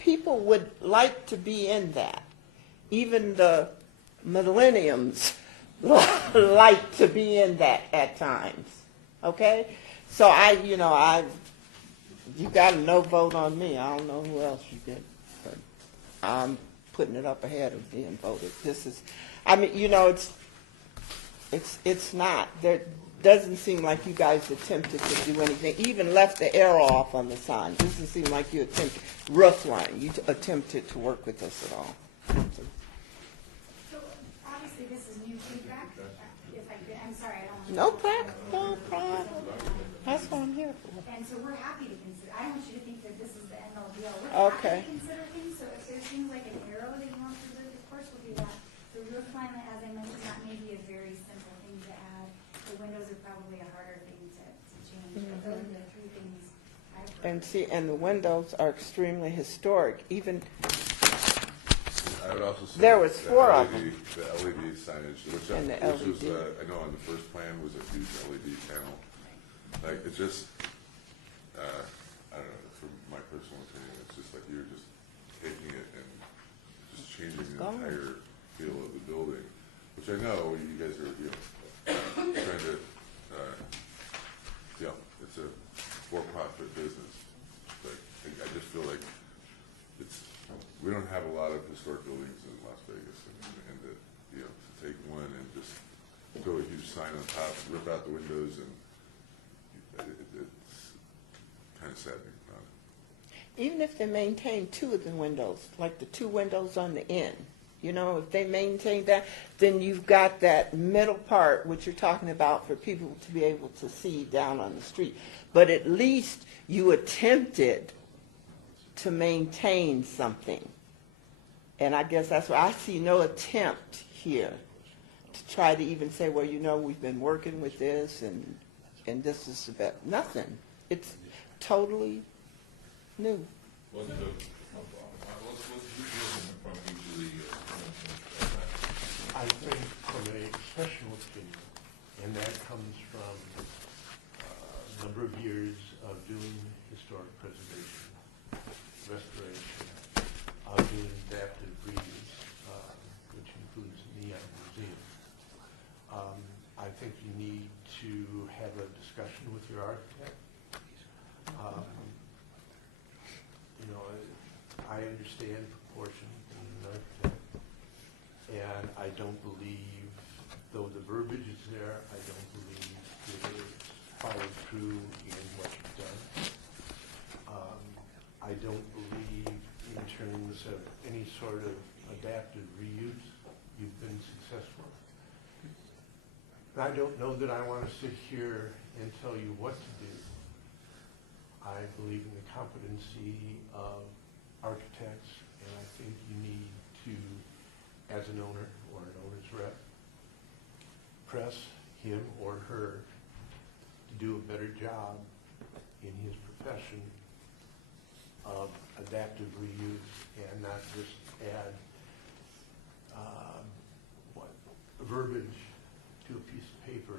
People would like to be in that. Even the millenniums like to be in that at times. Okay? So you got a no vote on me. I don't know who else you get, but I'm putting it up ahead of being voted. This is, I mean, you know, it's not. doesn't seem like you guys attempted to do anything, even left the arrow off on the sign. Doesn't seem like you attempted, roof line, you attempted to work with us at all. So obviously this is new feedback. If I could, I'm sorry, I don't want to. No problem, no problem. That's what I'm here for. And so we're happy to consider, I don't want you to think that this is the end all be all. We're Okay. happy to consider things, so if there's things like an arrow that you want to do, of course we'll do that. The roof line, as I mentioned, that may be a very simple thing to add. The windows are probably a harder thing to change, but those are the three things I've heard. And see, and the windows are extremely historic, even, I would also say. There was the 4 of LED The LED signage, which And the was, LED. I know on the first plan was a huge LED panel. Like, it's just, I don't know, from my personal opinion, it's just like you're just taking it and just changing the gone. entire feel of the building, which I know you guys are, trying to, it's a for-profit business. But I just feel like we don't have a lot of historic buildings in Las Vegas, and that, to take one and just throw a huge sign on top, rip out the windows, and it's kind of saddening. even if they maintain 2 of the windows, like the 2 windows on the end, if they maintain that, then you've got that middle part, which you're talking about, for people to be able to see down on the street. But at least you attempted to maintain something. And I guess that's why I see no attempt here to try to even say, well, we've been working with this, and this is the best. Nothing. It's totally new. Let's keep listening from each of the commissioners. I think from a professional opinion, and that comes from a number of years of doing historic preservation, restoration, of doing adaptive reuse, which includes Neon Museum. I think you need to have a discussion with your architect. I understand proportion being an architect, and I don't believe, though the verbiage is there, I don't believe it is followed through in what you've done. I don't believe in terms of any sort of adaptive reuse you've been successful. And I don't know that I want to sit here and tell you what to do. I believe in the competency of architects, and I think you need to, as an owner or an owner's rep, press him or her to do a better job in his profession of adaptive reuse and not just add verbiage to a piece of paper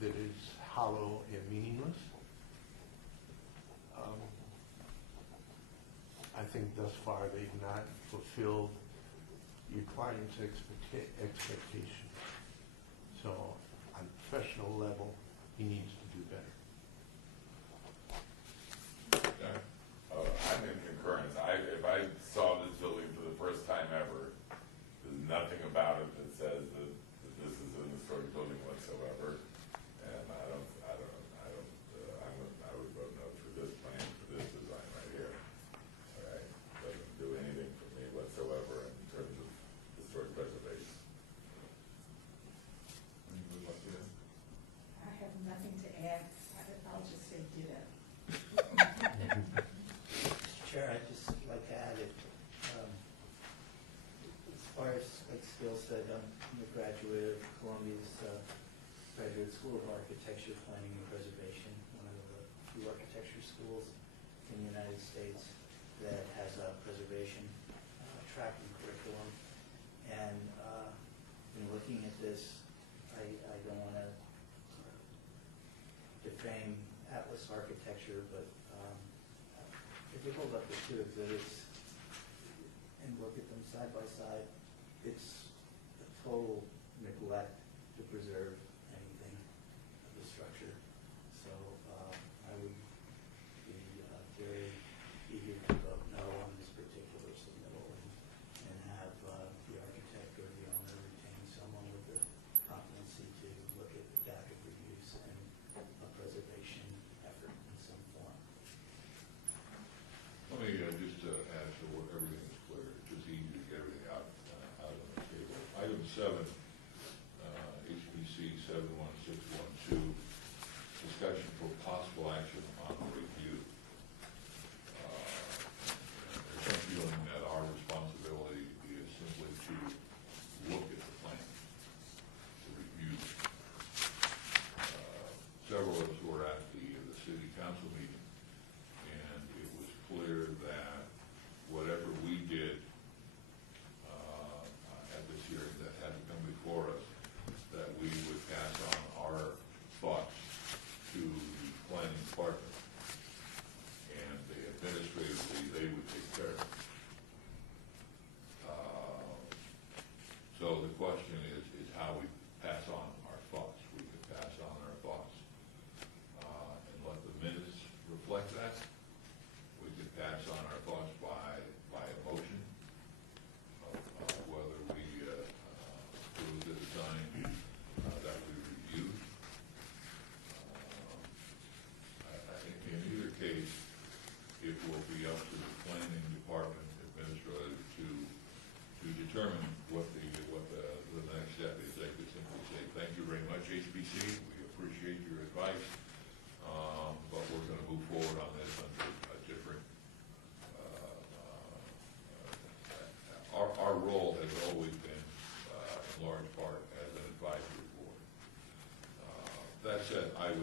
that is hollow and meaningless. I think thus far they've not fulfilled your client's expectations. So on a professional level, he needs to do better. I'm in concurrence. If I saw this building for the first time ever, there's nothing about it that says that this is an historic building whatsoever. And I would vote no for this plan, for this design right here. All right, doesn't do anything for me whatsoever in terms of historic preservation. Anybody like that? I have nothing to add. I'll just say ditto. Chair, I'd just like to add it, as far as like Phil said, I'm a graduate of Columbia's Graduate School of Architecture, Planning and Preservation, one of the few architecture schools in the United States that has a preservation track and curriculum. And in looking at this, I don't want to defame Atlas architecture, but if you hold up the 2 exhibits and look at them side by side, it's a total neglect to preserve anything of the structure. So I would be very eager to vote no on this particular submittal and have the architect or the owner retain someone with the competency to look at adaptive reuse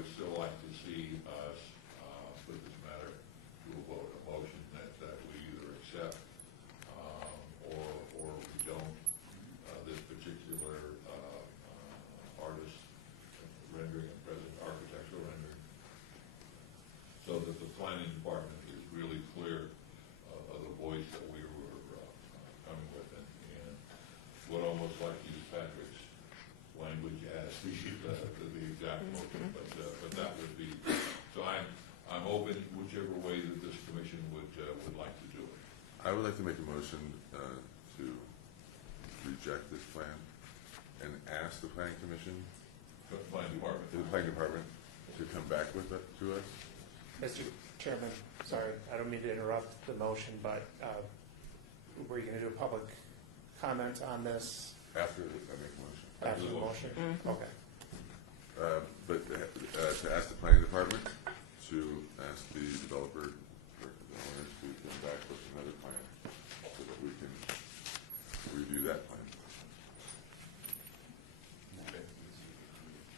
would still like to see us put this matter to a vote, a motion that we either accept or we don't this particular artist rendering and present architectural rendering, so that the planning department is really clear of the voice that we were coming with, and would almost like to use Patrick's language as the exact motion, but that would be, so I'm open whichever way that this commission would like to do it. I would like to make a motion to reject this plan and ask the planning commission, The planning department. the planning department, to come back with it to us. Mr. Chairman, sorry, I don't mean to interrupt the motion, but were you going to do a public comment on this After I make a motion. after the motion? Okay. But to ask the planning department, to ask the developer, or the owners to come back with another plan so that we can review that plan. Okay.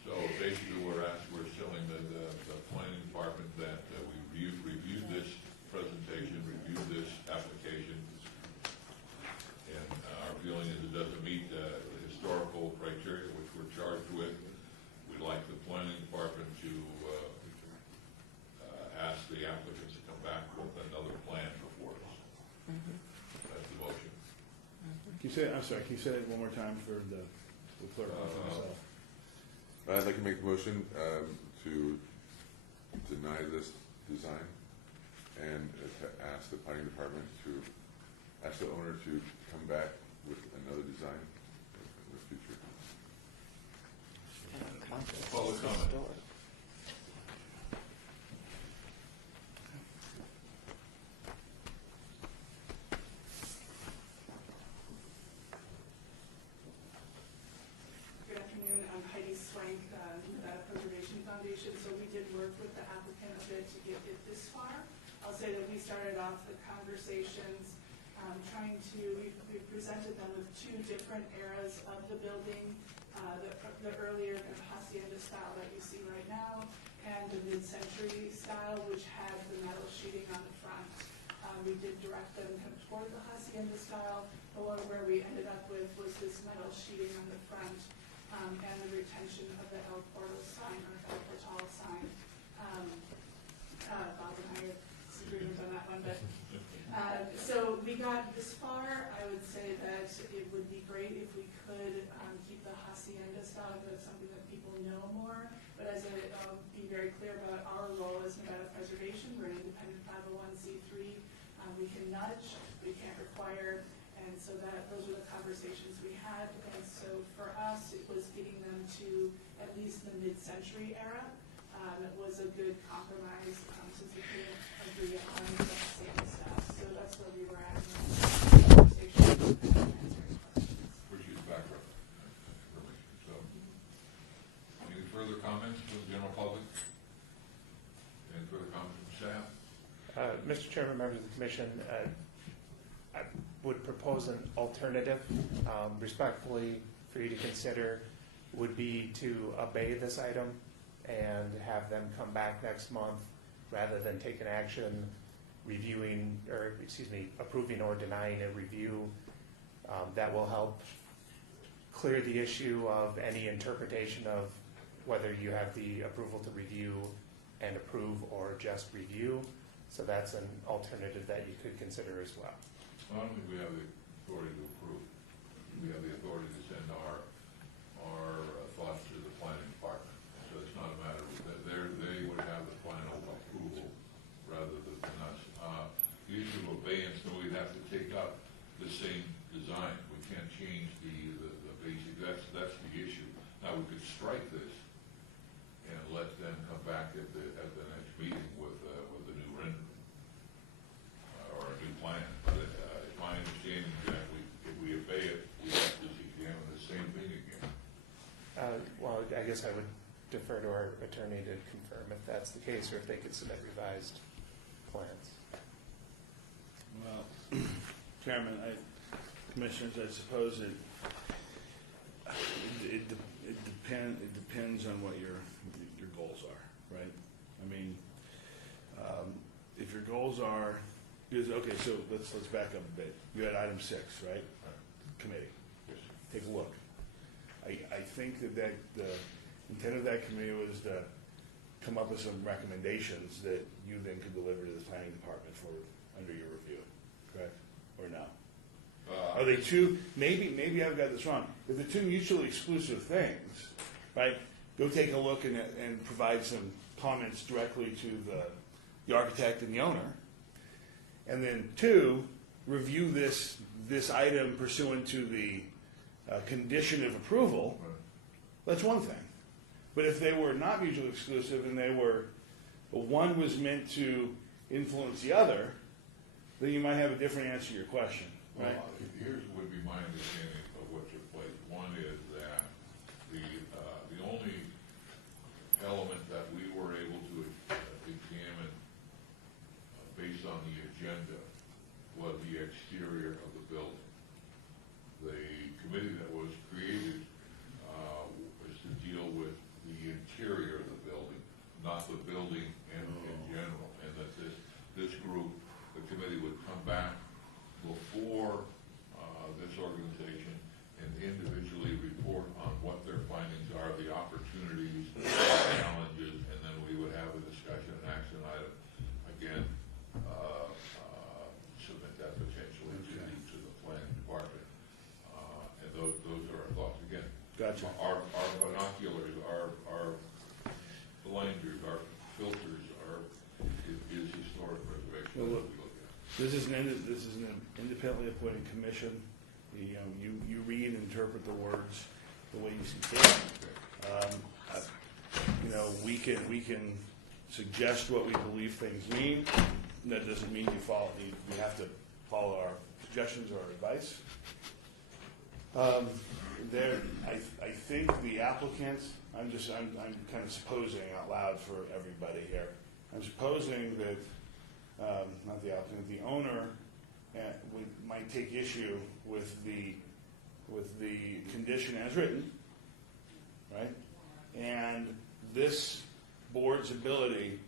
So basically, we're telling the planning department that we reviewed this presentation, reviewed this application, and our feeling is it doesn't meet the historical criteria which we're charged with. We'd like the planning department to ask the applicants to come back with another plan before us. That's the motion. Can you say, I'm sorry, can you say it one more time for the clerk? I'd like to make a motion to deny this design and to ask the planning department to ask the owner to come back with another design in the future. Public comment. Good afternoon, I'm Heidi Swank, Nevada Preservation Foundation. So we did work with the applicant a bit to get it this far. I'll say that we started off the conversations we presented them with two different eras of the building, the earlier kind of hacienda style that you see right now, and the mid-century style, which had the metal sheeting on the front. We did direct them kind of toward the hacienda style, but where we ended up with was this metal sheeting on the front, and the retention of the El Portal sign, or El Portal sign. Bob and I are disagreeing on that one, but so we got this far. I would say that it would be great if we could keep the hacienda style. That's something that people know more. But as I'll be very clear about our role as Nevada Preservation, we're an independent 501c3. We can nudge, we can't require, and so those were the conversations we had. And so for us, it was getting them to at least the mid-century era. It was a good compromise since we couldn't agree on the hacienda style. So that's where we were at in the conversation. Which is background information. So, any further comments from the general public? Any further comments from staff? Mr. Chairman, members of the commission, I would propose an alternative, respectfully for you to consider, would be to obey this item and have them come back next month rather than take an action approving or denying a review. That will help clear the issue of any interpretation of whether you have the approval to review and approve or just review. So that's an alternative that you could consider as well. I don't think we have the authority to approve. We have the authority to send our thoughts to the planning department. So it's not a matter of that they would have the final approval rather than us. The issue of abeyance, though, we'd have to take up the same design. We can't change the basic. That's the issue. Now we could strike this and let them come back at the next meeting with a new rendering or a new plan. But it's my understanding that if we obey it, we have to examine the same thing again. Well, I guess I would defer to our attorney to confirm if that's the case or if they could submit revised plans. Well, Chairman, Commissioners, I suppose it depends on what your goals are. right? I mean, if your goals are, okay, so let's back up a bit. You had item 6, right? Committee. Yes. Take a look. I think that the intent of that committee was to come up with some recommendations that you then could deliver to the planning department for, under your review, correct? Or no? Are they two, maybe I've got this wrong. If they're two mutually exclusive things, right, go take a look and provide some comments directly to the architect and the owner. And then 2, review this item pursuant to the condition of approval. That's one thing. But if they were not mutually exclusive and one was meant to influence the other, then you might have a different answer to your question, right? Well, here's would be my understanding of what took place. One is that the only element that we were able to examine based on the agenda was the exterior of the building. The committee that was created was to deal with the interior of the building, not the building in general, and that this group, the committee, would come back before this organization and individually report on what their findings are, the opportunities, the challenges, and then we would have a discussion, an action item, again, submit that potentially to the planning department. And those are our thoughts. Again, Gotcha. our binoculars, our blinders, our filters is historic preservation. Well, look, that we look at. This is an independently appointed commission. You read and interpret the words the way you see fit. We can suggest what we believe things mean. That doesn't mean you have to follow our suggestions or our advice. I think the applicants, I'm kind of supposing out loud for everybody here. I'm supposing that, not the applicant, the owner might take issue with the condition as written, right? And this board's ability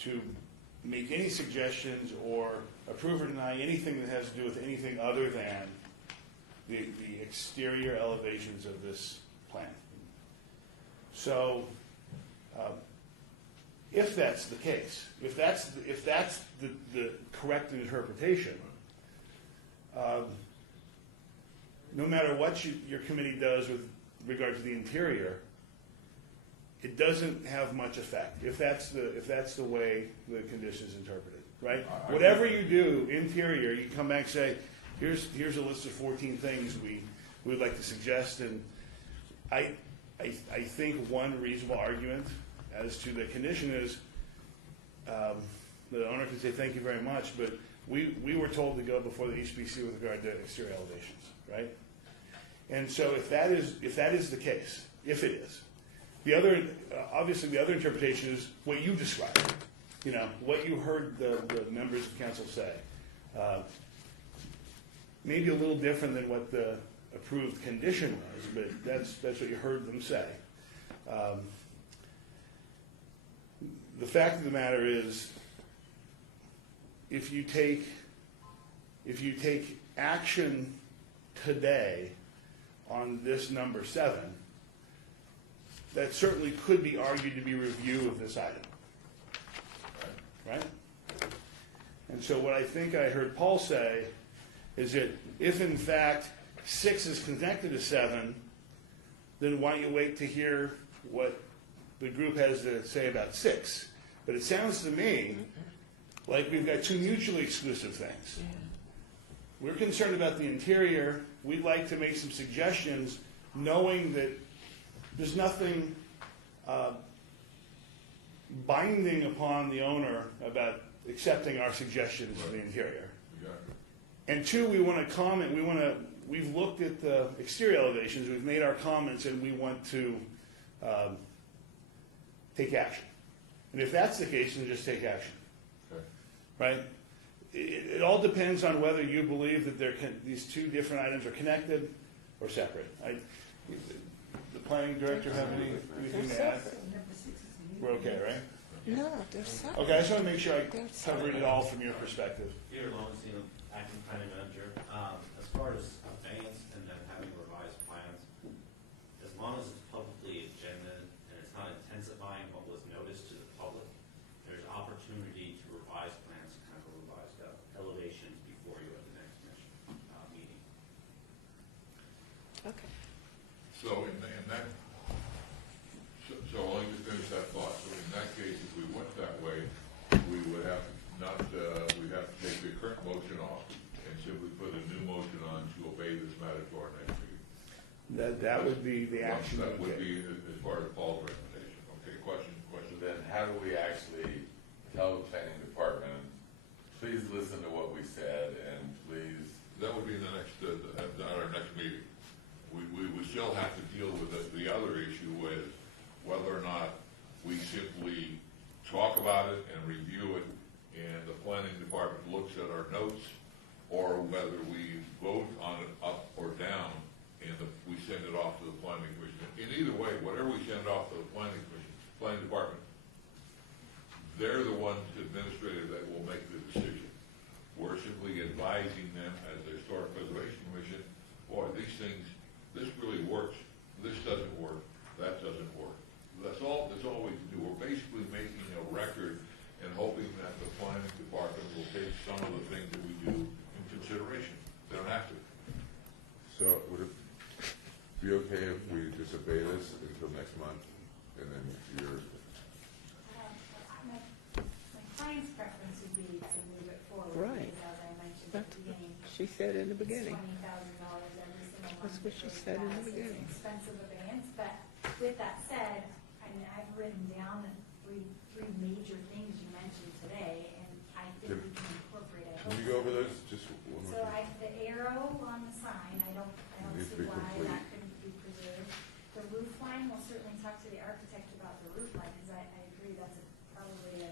to make any suggestions or approve or deny anything that has to do with anything other than the exterior elevations of this plan. So, if that's the case, if that's the correct interpretation, no matter what your committee does with regard to the interior, it doesn't have much effect if that's the way the condition is interpreted, right? Whatever you do interior, you come back and say, here's a list of 14 things we would like to suggest, and I think one reasonable argument as to the condition is the owner can say thank you very much, but we were told to go before the HPC with regard to exterior elevations, right? And so if that is the case, if it is, obviously the other interpretation is what you described, what you heard the members of council say. Maybe a little different than what the approved condition was, but that's what you heard them say. The fact of the matter is, if you take action today on this number 7, that certainly could be argued to be review of this item, right? And so what I think I heard Paul say is that if in fact 6 is connected to 7, then why don't you wait to hear what the group has to say about 6? But it sounds to me like we've got two mutually exclusive things. We're concerned about the interior. We'd like to make some suggestions, knowing that there's nothing binding upon the owner about accepting our suggestions for the interior. Exactly. And 2, we want to comment. We've looked at the exterior elevations. We've made our comments, and we want to take action. And if that's the case, then just take action. Okay. Right? It all depends on whether you believe that these two different items are connected or separate. The planning director have anything to add? We're okay, right? No, there's something. Okay, I just want to make sure I covered it all from your perspective. Peter Lowenstein, acting planning manager. As far as abeyance and then having revised plans, as long as it's publicly agended and it's not intensifying what was noticed to the public, there's opportunity to revise plans, kind of revised elevations before you at the next meeting. Okay. So in that, so I'll just finish that thought. So in that case, if we went that way, we would have not, we'd have to take the current motion off and simply put a new motion on to obey this matter to our next meeting. That would be the action. That would okay. be as far as Paul's recommendation. Okay, question. Then how do we actually tell the planning department, please listen to what we said and please, That would be the next, at our next meeting. We would still have to deal with the other issue with whether or not we simply talk about it and review it and the planning department looks at our notes, or whether we vote on it up or down and we send it off to the planning commission. In either way, whatever we send off to the planning department, they're the ones administrative that will make the decision. We're simply advising them as the Historic Preservation Commission, boy, these things, this really works, this doesn't work, that doesn't work. That's all we can do. We're basically making a record and hoping that the planning department will take some of the things that we do in consideration. They don't have to. So would it be okay if we just obey this until next month, and then yours? My client's preference would be to move it forward. Right. Because as I mentioned at the beginning, She said in the beginning. $20,000 every single month. That's what she for said in the gas. It's beginning. an expensive abeyance, but with that said, I mean, I've written down the three major things you mentioned today, and I think we can incorporate it. Can you go over those just one So more time? the arrow on the sign, I don't Needs to see be why complete. that couldn't be preserved. The roof line, we'll certainly talk to the architect about the roof line, because I agree that's probably a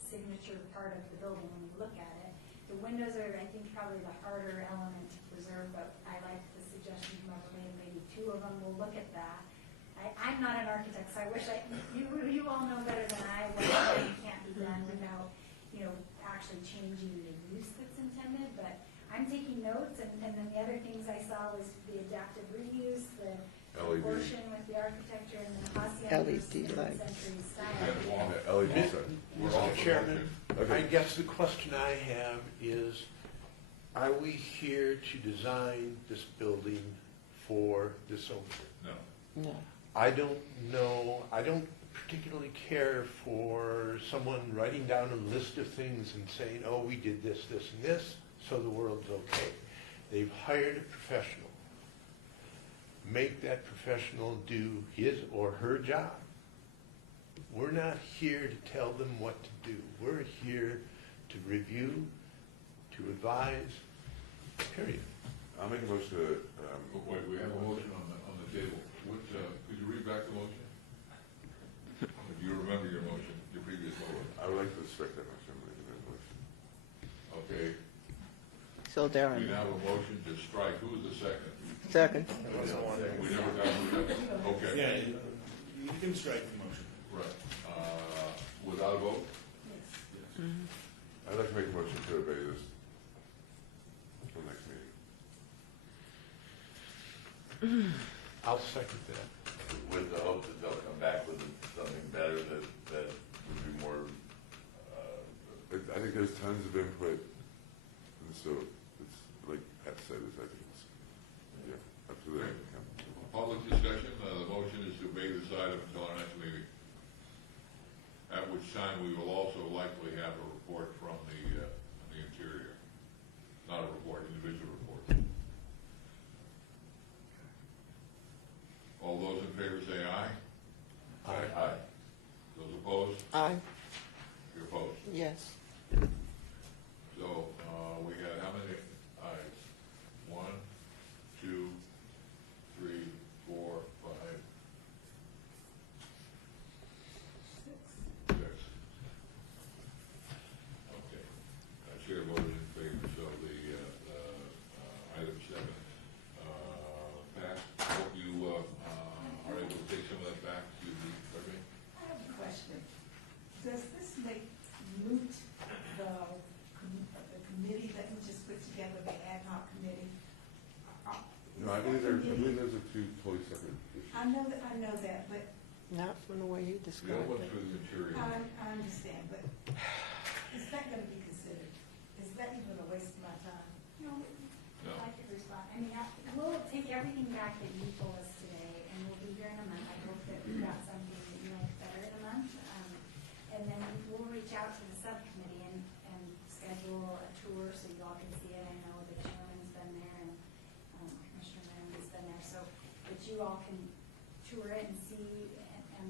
signature part of the building when we look at it. The windows are, I think, probably the harder element to preserve, but I like the suggestion whoever made, maybe two of them, we'll look at that. I'm not an architect, so I wish you all know better than I what can't be done without, actually changing the use that's intended, but I'm taking notes, and then the other things I saw was the adaptive reuse, the LED. portion with the architecture, and the hacienda LED lights. century style. And the LED sign. We're all Mr. Chairman, Okay. I guess the question I have is, are we here to design this building for this owner? No. No. I don't know, I don't particularly care for someone writing down a list of things and saying, oh, we did this, this, and this, so the world's okay. They've hired a professional. Make that professional do his or her job. We're not here to tell them what to do. We're here to review, to advise, period. I'll make a motion to, Wait, we have a motion on the table. Could you read back the motion? If you remember your motion, your previous motion. I would like to strike that motion, I'm making that motion. Okay, So we Darren, now have a motion to strike. Who's the second? second. We never got to that. Okay. Yeah, you can strike the motion. Right. Without a vote? I'd like to make a motion to obey this until next meeting. I'll second that. with the hope that they'll come back with something better that would be more, I think there's tons of input, and so it's, like Pat said, I think it's, yeah, absolutely. Public discussion, the motion is to obey this item until our next meeting. At which time we will also likely have a report from the interior. Not a report, individual report. All those in favor say aye. Aye. Those opposed? Aye. You're opposed. Yes. So, we had how many ayes? 1, 2, 3, 4, 5, 6. Okay. Chair voted in favor, so the item 7 passed. Hope you are able to take some of that back to the, I have a question. know that, but Not from the way you We all described went it. through the material. I understand, but is that gonna be considered? Is that even a waste of my time? No, No. I could respond. I mean, we'll take everything back that you told us today, and we'll be here in a month. I hope that we've got something that you like better in a month. And then we'll reach out to the subcommittee and schedule a tour so you all can see it. I know the chairman's been there and Commissioner Manley's been there, so that you all can tour it and see, and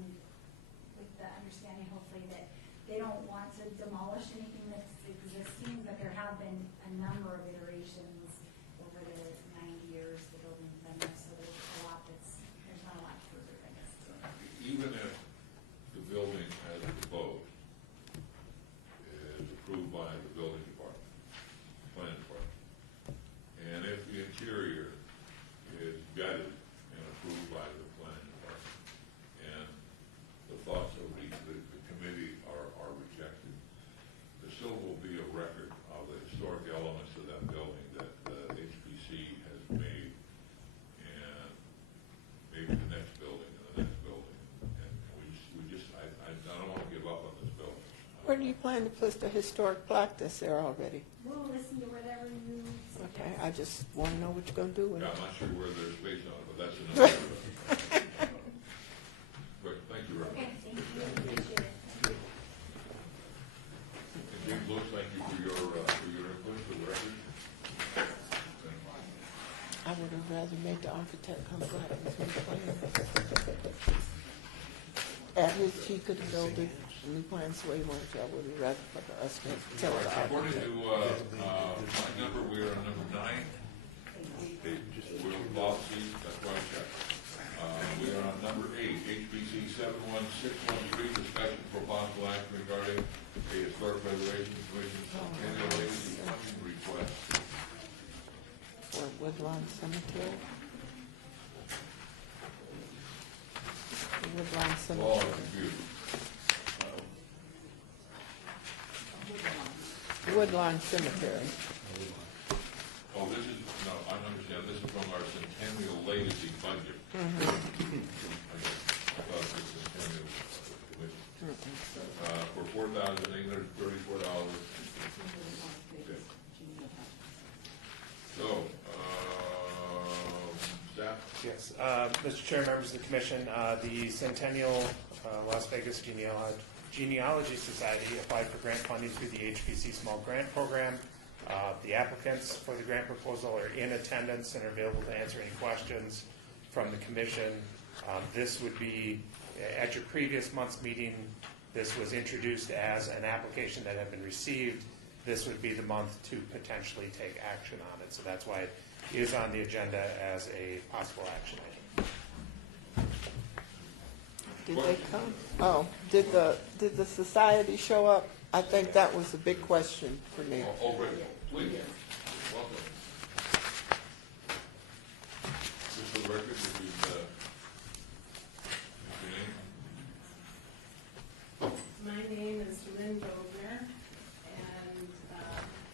with the understanding hopefully that they don't want to demolish anything that's existing, but there have been a number of iterations over the 90 years the building's been there, so there's not a lot further, I guess. Even if the building as proposed is approved by the building department, plan department, and if the interior is gutted and approved by the plan department, and the thoughts of the committee are rejected, there still will be a record of the historic elements of that building that HPC has made, and maybe the next building and the next building, and I don't want to give up on this building. Where do you plan to put the historic plaque that's there already? We'll listen to whatever you suggest. Okay, I just want to know what you're going to do with Yeah, it. I'm not sure where there's space on it, but that's another. But thank you very Okay, much. thank you, appreciate it. And James Lewis, thank you for your input for the record. I would have rather made the architect come back with new plans. At his peak of the building, new plans the way he wanted to, I would have rather for us to tell the According architect. to my number, we are on number 9. We're on policy, that's why I checked. We are on number 8, HBC 71613, discussion for possible action regarding a historic preservation commission annual agency funding request. For Woodlawn Cemetery. Woodlawn All Cemetery. confused. Woodlawn Cemetery. Oh, this is, no, I understand, this is from our Centennial Legacy budget. I thought it was Centennial Commission. For $4,834. So, staff? Yes, Mr. Chair, members of the commission, the Centennial Las Vegas Genealogy Society applied for grant funding through the HPC Small Grant Program. The applicants for the grant proposal are in attendance and are available to answer any questions from the commission. This would be, at your previous month's meeting, this was introduced as an application that had been received. This would be the month to potentially take action on it. So that's why it is on the agenda as a possible action item. Did they come? Oh, did the society show up? I think that was a big question for me. Oh, Rick, please, welcome. Just for the record, this is, your name? My name is Lynn Bogner, and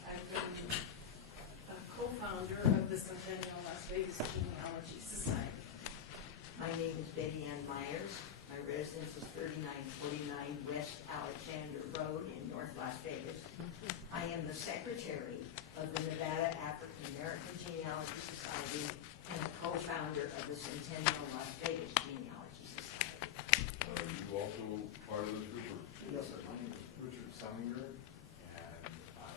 I've been a co-founder of the Centennial Las Vegas Genealogy Society. My name is Betty Ann Myers. My residence is 3949 West Alexander Road in North Las Vegas. I am the secretary of the Nevada African American Genealogy Society and a co-founder of the Centennial Las Vegas Genealogy Society. Are you also part of this group? Yes, sir. My name is Richard Summinger, and I'm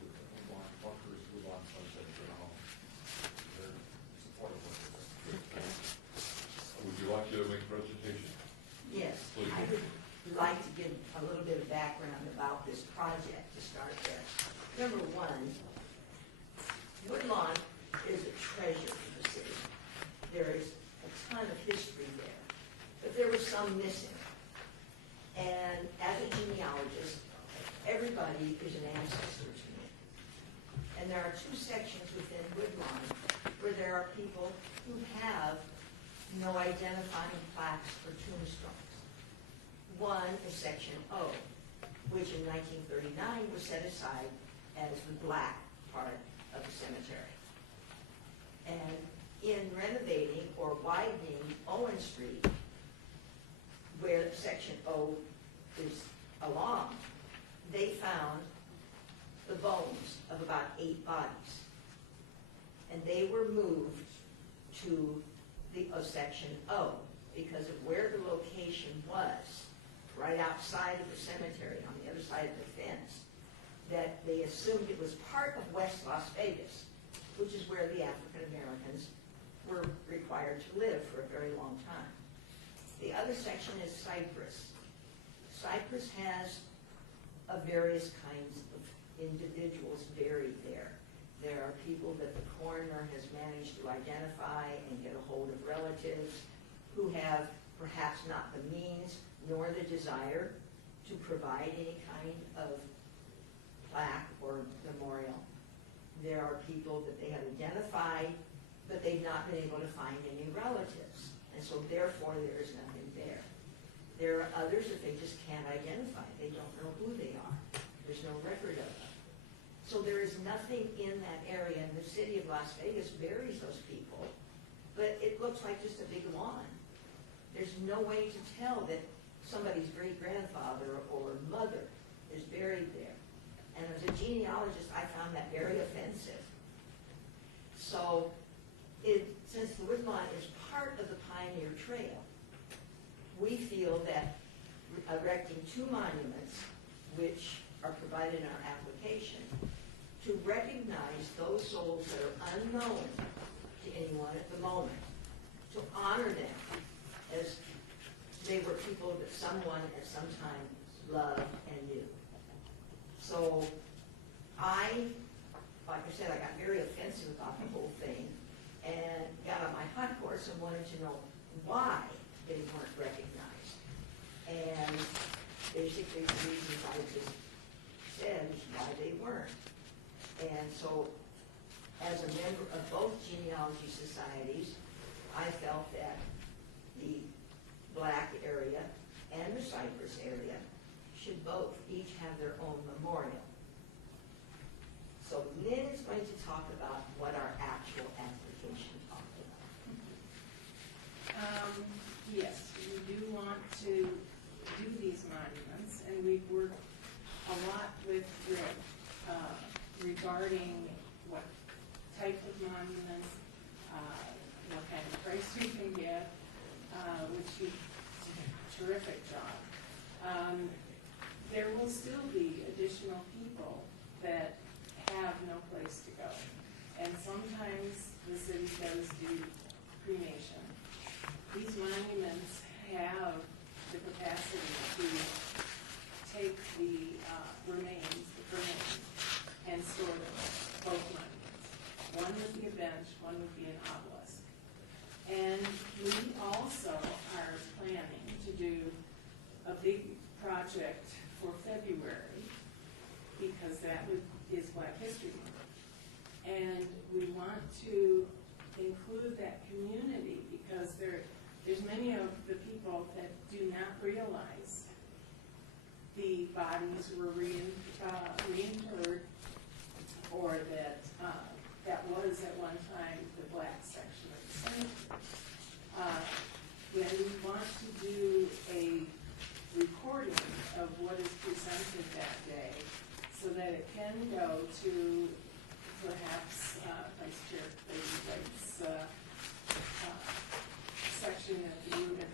with the Woodlawn Bunkers, Woodlawn Sunset Journal. They're supportive of this. Would you like to make a presentation? Yes, Please. I would like to give a little bit of background about this project to start there. Number one, Woodlawn is a treasure for the city. There is a ton of history there, but there was some missing. And as a genealogist, everybody is an ancestor to me. And there are two sections within Woodlawn where there are people who have no identifying plaques or tombstones. One is Section O, which in 1939 was set aside as the black part of the cemetery. And in renovating or widening Owen Street, where section O is along, they found the bones of about 8 bodies. And they were moved to the section O because of where the location was, right outside of the cemetery on the other side of the fence, that they assumed it was part of West Las Vegas, which is where the African Americans were required to live for a very long time. The other section is Cypress. Cypress has various kinds of individuals buried there. There are people that the coroner has managed to identify and get a hold of relatives who have perhaps not the means nor the desire to provide any kind of plaque or memorial. There are people that they have identified, but they've not been able to find any relatives, and so therefore there is nothing there. There are others that they just can't identify. They don't know who they are. There's no record of them. So there is nothing in that area, and the city of Las Vegas buries those people, but it looks like just a big lawn. There's no way to tell that somebody's great-grandfather or mother is buried there. And as a genealogist, I found that very offensive. So since the Woodlawn is part of the Pioneer Trail, we feel that erecting 2 monuments, which are provided in our application, to recognize those souls that are unknown to anyone at the moment, to honor them as they were people that someone at some time loved and knew. So like I said, I got very offensive about the whole thing and got on my high horse and wanted to know why they weren't recognized. And basically the reasons I just said is why they weren't. And so as a member of both genealogy societies, I felt that the Black area and the Cypress area should both each have their own memorial. So Lynn is going to talk about what our actual application talked about. Yes, we do want to do these monuments, and we've worked a lot with Rick regarding what type of monuments, what kind of price we can get, which he did a terrific job. There will still be additional people that have no place to go. And sometimes the city does do cremation. These monuments have the capacity to take the remains and store them, both monuments. One would be a bench, one would be an obelisk. And we also are planning to do a big project for February, because that is Black History Month. And we want to include that community because there's many of the people that do not realize the bodies were reinterred, or that that was at one time the Black section of the cemetery. And we want to do a recording of what is presented that day so that it can go to perhaps Vice Chair White's section at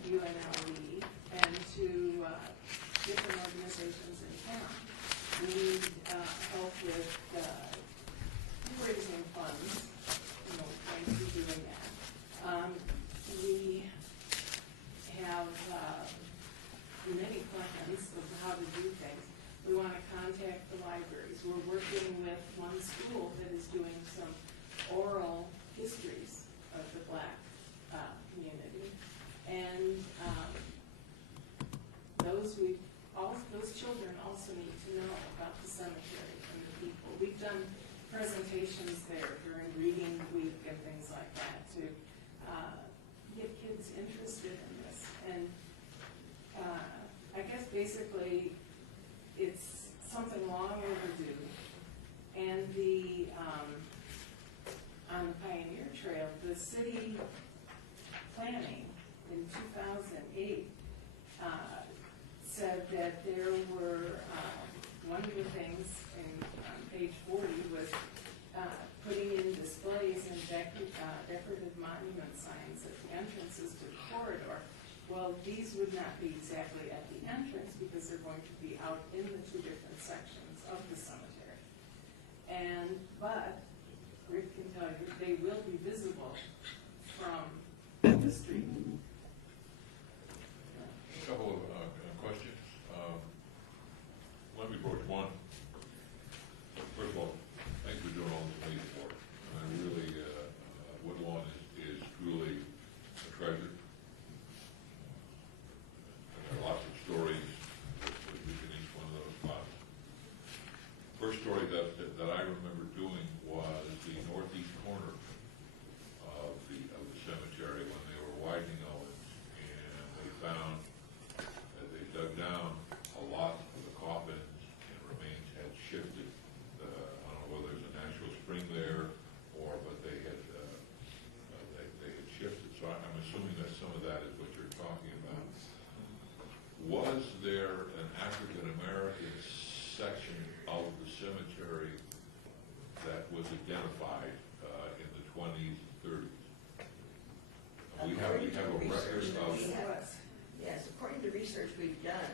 UNLV and to different organizations in town. We need help with raising funds, going to be doing that. We have many plans of how to do things. We want to contact the libraries. We're working with one school that is doing some oral histories of the Black community, and those children also need to know about the cemetery and the people. We've done presentations there during reading week and things like that to get kids interested in this. And I guess basically it's something long overdue. And on the Pioneer Trail, the city story that I remember doing was the northeast corner of the cemetery when they were widening Owens, and they found that they dug down a lot of the coffins and remains had shifted. I don't know whether there's a natural spring there or, but they had shifted. So I'm assuming that some of that is what you're talking about. Was there an African-American section of the cemetery that was identified in the 20s, 30s? We have a record of... Yes, according to research we've done,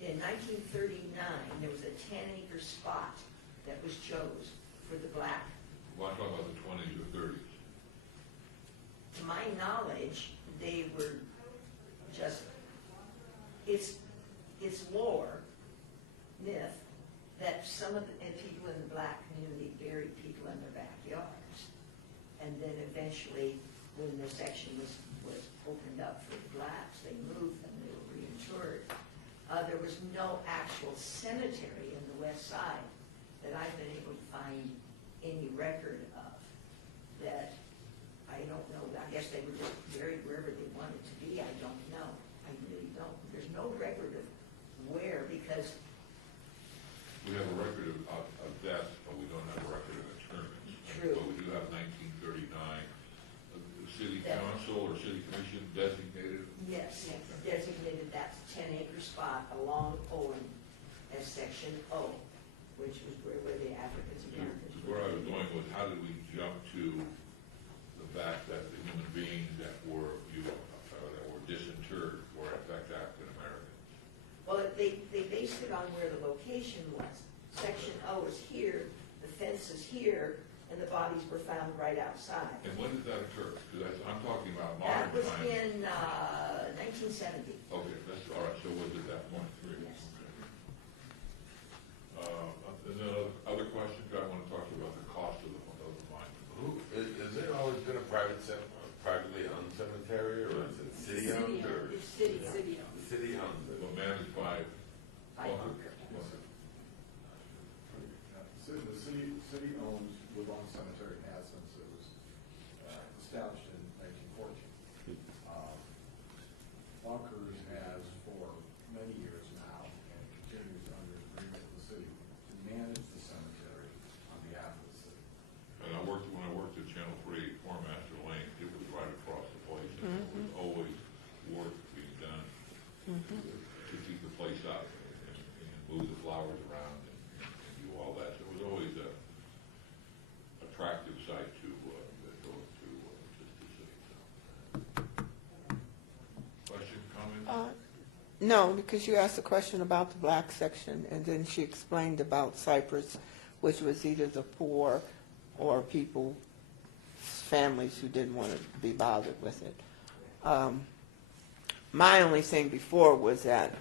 in 1939, there was a 10-acre spot that was chose for the black. Well, I'm talking about the 20s or 30s. To my knowledge, they were just, it's lore, myth, that some of the people in the black community buried people in their backyards. And then eventually, when the section was opened up for the blacks, they moved them, they were reinterred. There was no actual cemetery in the west side that I've been able to find any record of. That, I don't know, I guess they were just buried wherever they wanted to be, I don't know. I really don't. There's no record of where, because we have a record of death, but we don't have a record of interment. True. But we do have 1939. The city council or city commission designated? yes, designated that 10-acre spot along Owen as section O, which was where the Africans Americans were. Where I was going was, how did we jump to the fact that the human beings that were disinterred were in fact African Americans? Well, they based it on where the location was. Section O is here, the fence is here, and the bodies were found right outside. And when did that occur? Because I'm talking about modern That was times. in 1970. Okay, that's all right. So was it that point three? Yes. And then other questions? I want to talk about the cost of the mine. Is it always been a privately owned cemetery, or is it city owned? It's city-owned. City owned. Well, managed by Bunker. The city owns Woodlawn Cemetery, and has since it was established in 1914. Bunkers has for many years now, and continues under agreement with the city, to manage the cemetery on behalf of the city. And when I worked at Channel 3, Master Lane, it was right across the place. And there was always work being done to keep the place up and move the flowers around and do all that. So it was always a attractive site to go to see. Question, comment? No, because you asked a question about the black section, and then she explained about Cypress, which was either the poor or people, families who didn't want to be bothered with it. My only thing before was that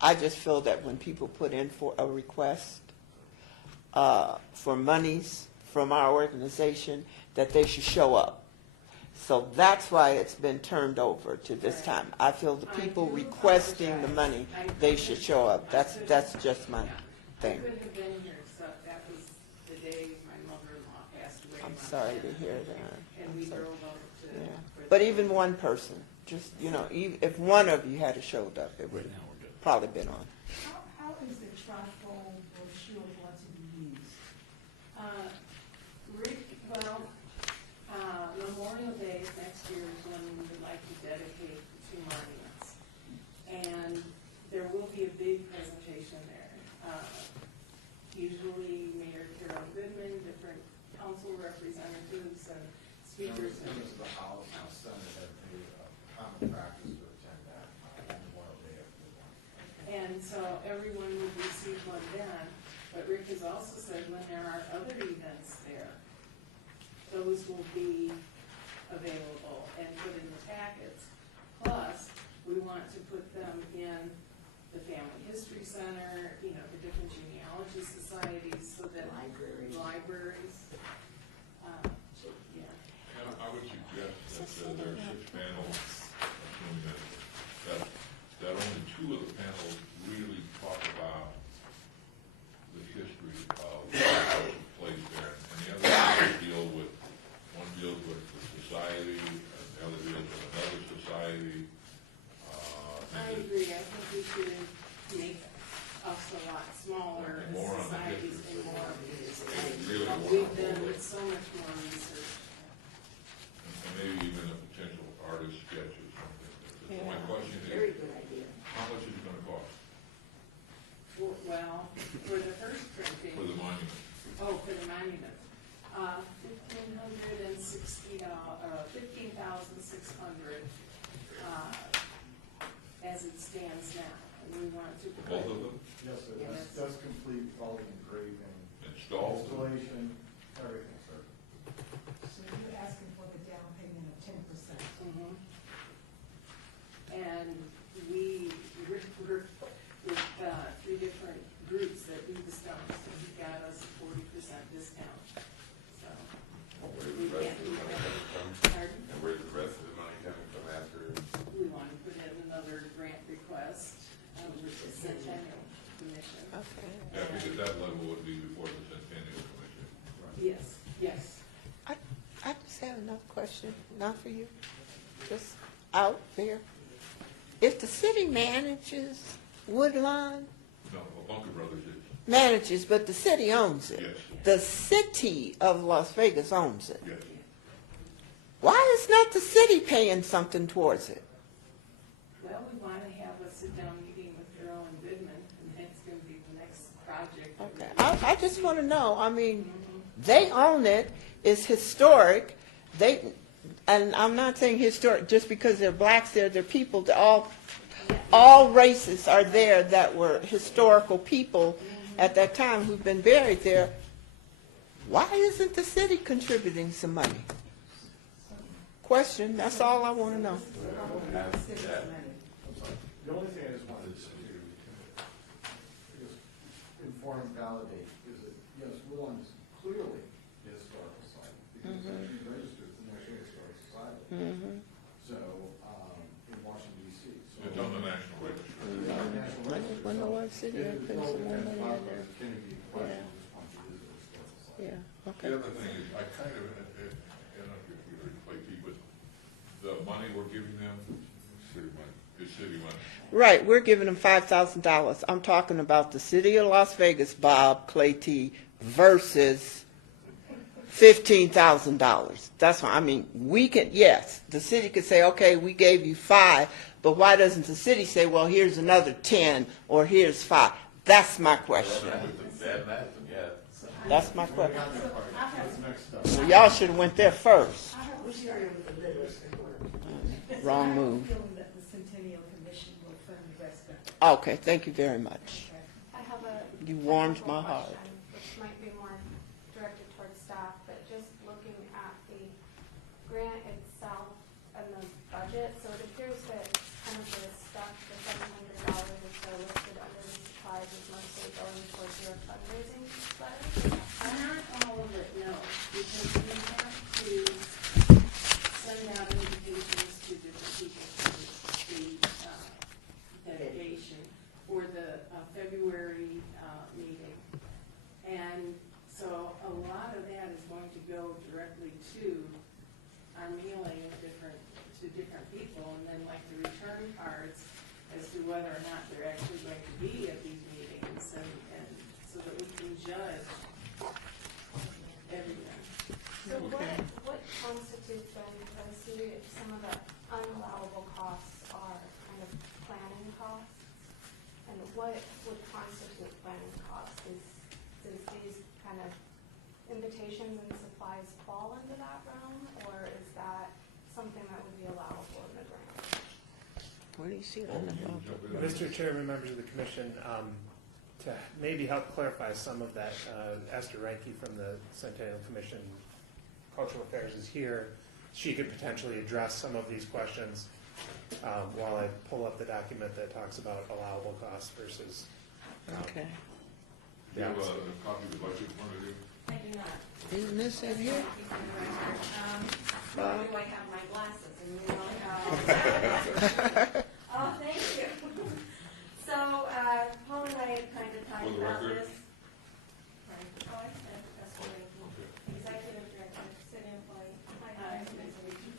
I just feel that when people put in for a request for monies from our organization, that they should show up. So that's why it's been turned over to this time. I feel the people requesting the money, they should show up. That's just my thing. I could have been here, so that was the day my mother-in-law passed away. I'm sorry to hear that. And we drove up to. Yeah. But even one person, just, if one of you had showed up, it would probably been on. How is the trifold brochure going to be used? Memorial Day next year is when we would like to dedicate the two monuments. And there will be a big presentation there. Usually Mayor Carol Goodman, different council representatives and speakers. Members of the House and Senate have made a common practice to attend that Memorial Day. And so everyone will receive one then, but Rick has also said when there are other events there, those will be available and put in the packets. Plus, we want to put them in the Family History Center, the different genealogy societies, so that libraries. Yeah. And I would suggest that there are 6 panels, assuming that only 2 of the panels really talk about the history we've done so much more research. And maybe even a potential artist sketch or something. So my question Very is, good idea. how much is it gonna cost Well, for the first printing. for the monument? Oh, for the monument, $1,560, as it stands now, and we want to. Both of them? Yes, sir, Yes. that's complete, all the engraving, Installed? installation, everything, sir. So you're asking for the down payment of 10%. Mhm. And we're with three different groups that do the stones, and he got us a 40% discount, so. Where's we the rest can't of the do money that. coming from? Pardon? And where's the rest of the money coming from after? We want to put in another grant request, with the Centennial Commission. Okay. Yeah, because that level would be before the Centennial Commission. Yes, yes. I just have another question, not for you, just out there. If the city manages Woodlawn, No, Bunker Brothers is, manages, but the city owns it. yes, The city of Las Vegas owns it. yes. Why is not the city paying something towards it? Well, we want to have a sit-down meeting with Earl and Goodman, and that's going to be the next project. Okay, I just want to know, I mean, they own it, it's historic, and I'm not saying historic just because they're blacks there, they're people, all races are there that were historical people at that time who've been buried there. Why isn't the city contributing some money? Question, that's all I want to know. I'm sorry. The only thing I just wanted to just inform and validate is that, yes, Woodlawn is clearly a historical site because it's actually registered with the National Historic Society. So, in Washington DC. So It's on the National Register. it's on the National I Register. just want to know what city It are is putting no some more offense, money Bob, in there. but can be questioned just once it is a historical site. Yeah, The okay. other thing is, I kind of, I don't know if you're flaky, but the money we're giving them City money. is city money. Right, we're giving them $5,000. I'm talking about the city of Las Vegas, Bob Clay T, versus $15,000. That's what I mean. We can, yes, the city could say, okay, we gave you 5, but why doesn't the city say, well, here's another 10 or here's 5? That's my question. With the bad math, yeah. That's my question. That's next up. Well, y'all should have went there first. We're starting with the littlest and work. Wrong move. I'm feeling that the Centennial Commission will fund the rest of it. Okay, thank you very much. I have a. You warmed technical my heart. question, which might be more directed towards staff, but just looking at the grant itself and the budget, so it appears that kind of the stuff, the $700 or so listed under the supplies is mostly going towards your fundraising letter. Not all of it, no, because we have to send out invitations to different people for the delegation for the February meeting. And so a lot of that is going to go directly to our mailing to different people, and then like the return cards as to whether or not they're actually going to be at these meetings, and so that we can judge everything. So what constitutes then, I see some of the unallowable costs are kind of planning costs, and what would constitute planning costs? Does these kind of invitations and supplies fall into that realm, or is that something that would be allowable in the grant? Where do you see Oh, that? you can jump in. Mr. Chairman, members of the commission, to maybe help clarify some of that, Esther Ranke from the Centennial Commission Cultural Affairs is here. She could potentially address some of these questions while I pull up the document that talks about allowable costs versus. Okay. Do you have a copy of the budget in front of you? I do not. Isn't this in here? Nor do I have my glasses, and you know, oh, thank you. So, Paul and I kind of talked For the about record. this. Right. Oh, I said, that's what executive director, city employee. Hi, nice to meet you.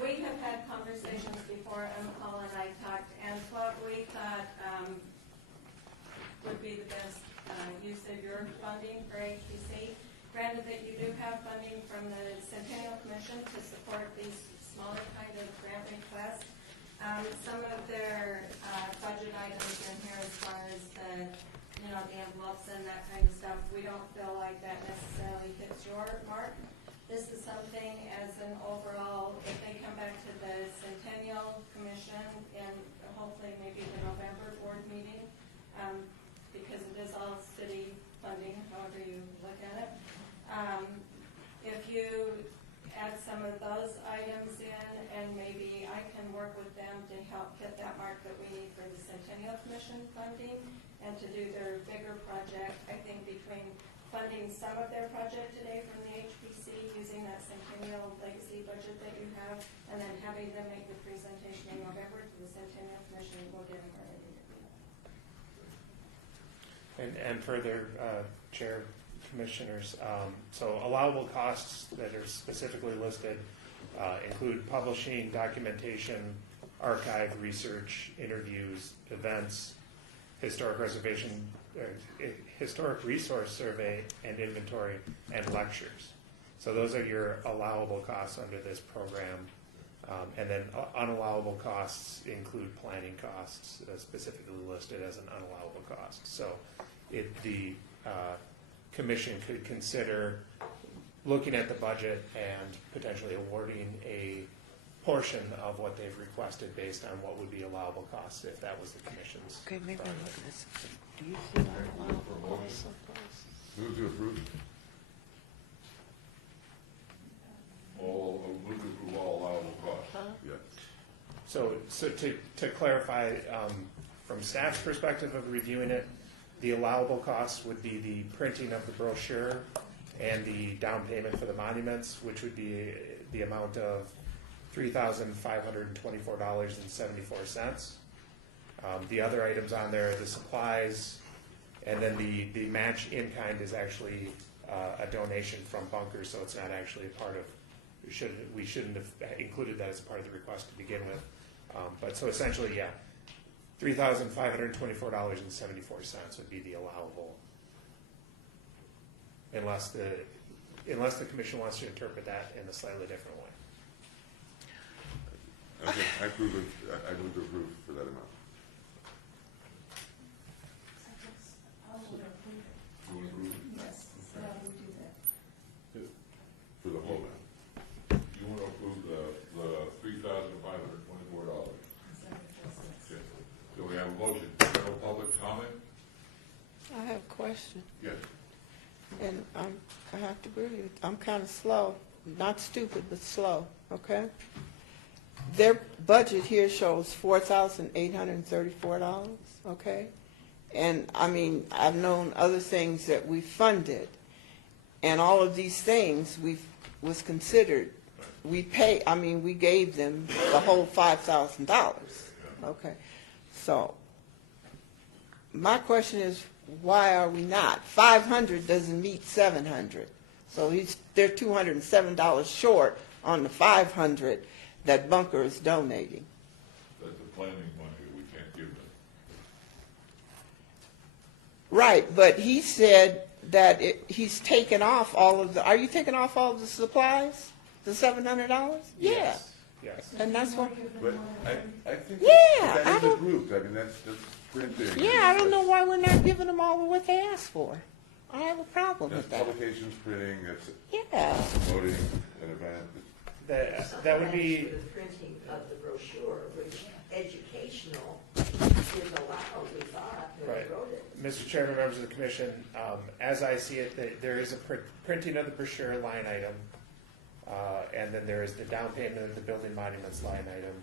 We have had conversations before, and Paul and I talked, and what we thought would be the best use of your funding for HPC granted that you do have funding from the Centennial Commission to support these smaller kind of grant requests. Some of their budget items in here as far as the envelopes and that kind of stuff, we don't feel like that necessarily fits your mark. This is something as an overall, if they come back to the Centennial Commission and hopefully maybe the November board meeting, because it is all city funding, however you look at it. If you add some of those items in, and maybe I can work with them to help hit that mark that we need for the Centennial Commission funding, and to do their bigger project. I think between funding some of their project today from the HPC, using that Centennial Legacy budget that you have, and then having them make the presentation in November to the Centennial Commission, will give them where they need to be. And further, Chair, Commissioners, so allowable costs that are specifically listed include publishing, documentation, archive, research, interviews, events, historic resource survey and inventory, and lectures. So those are your allowable costs under this program. And then unallowable costs include planning costs, specifically listed as an unallowable cost. So the Commission could consider looking at the budget and potentially awarding a portion of what they've requested based on what would be allowable costs if that was the Commission's. Okay, maybe I'm project. looking at something. Do you see unallowable costs? Move to approve. Move to approve all allowable costs. Yes. So to clarify, from staff's perspective of reviewing it, the allowable costs would be the printing of the brochure and the down payment for the monuments, which would be the amount of $3,524.74. The other items on there are the supplies, and then the match in kind is actually a donation from Bunkers, so it's not actually a part of. We shouldn't have included that as part of the request to begin with. But so essentially, yeah, $3,524.74 would be the allowable, unless the Commission wants to interpret that in a slightly different way. Okay, I move to approve for that amount. I would approve it. You want to approve it? Yes, so I would do that. For the whole amount. You want to approve the $3,524? Okay. So we have a motion. No public comment? I have a question, Yes. and I have to agree with you. I'm kind of slow, not stupid, but slow, okay? Their budget here shows $4,834, okay? And, I mean, I've known other things that we funded, and all of these things was considered. We gave them the whole $5,000, okay? So, my question is, why are we not? 500 doesn't meet 700. So they're $207 short on the 500 that Bunker is donating. That's the planning money that we can't give them. Right, but he said that he's taken off all of the, are you taking off all of the supplies? The $700? Yeah. Yes. And that's what, But I think Yeah, that I is don't- approved. I mean, that's printing. yeah, I don't know why we're not giving them all of what they asked for. I have a problem That's with that. publications, printing, that's Yeah. promoting an event. That would be. For the printing of the brochure, which educational is allowed, we thought, when Right. we wrote it. Mr. Chairman, members of the Commission, as I see it, there is a printing of the brochure line item, and then there is the down payment of the building monuments line item.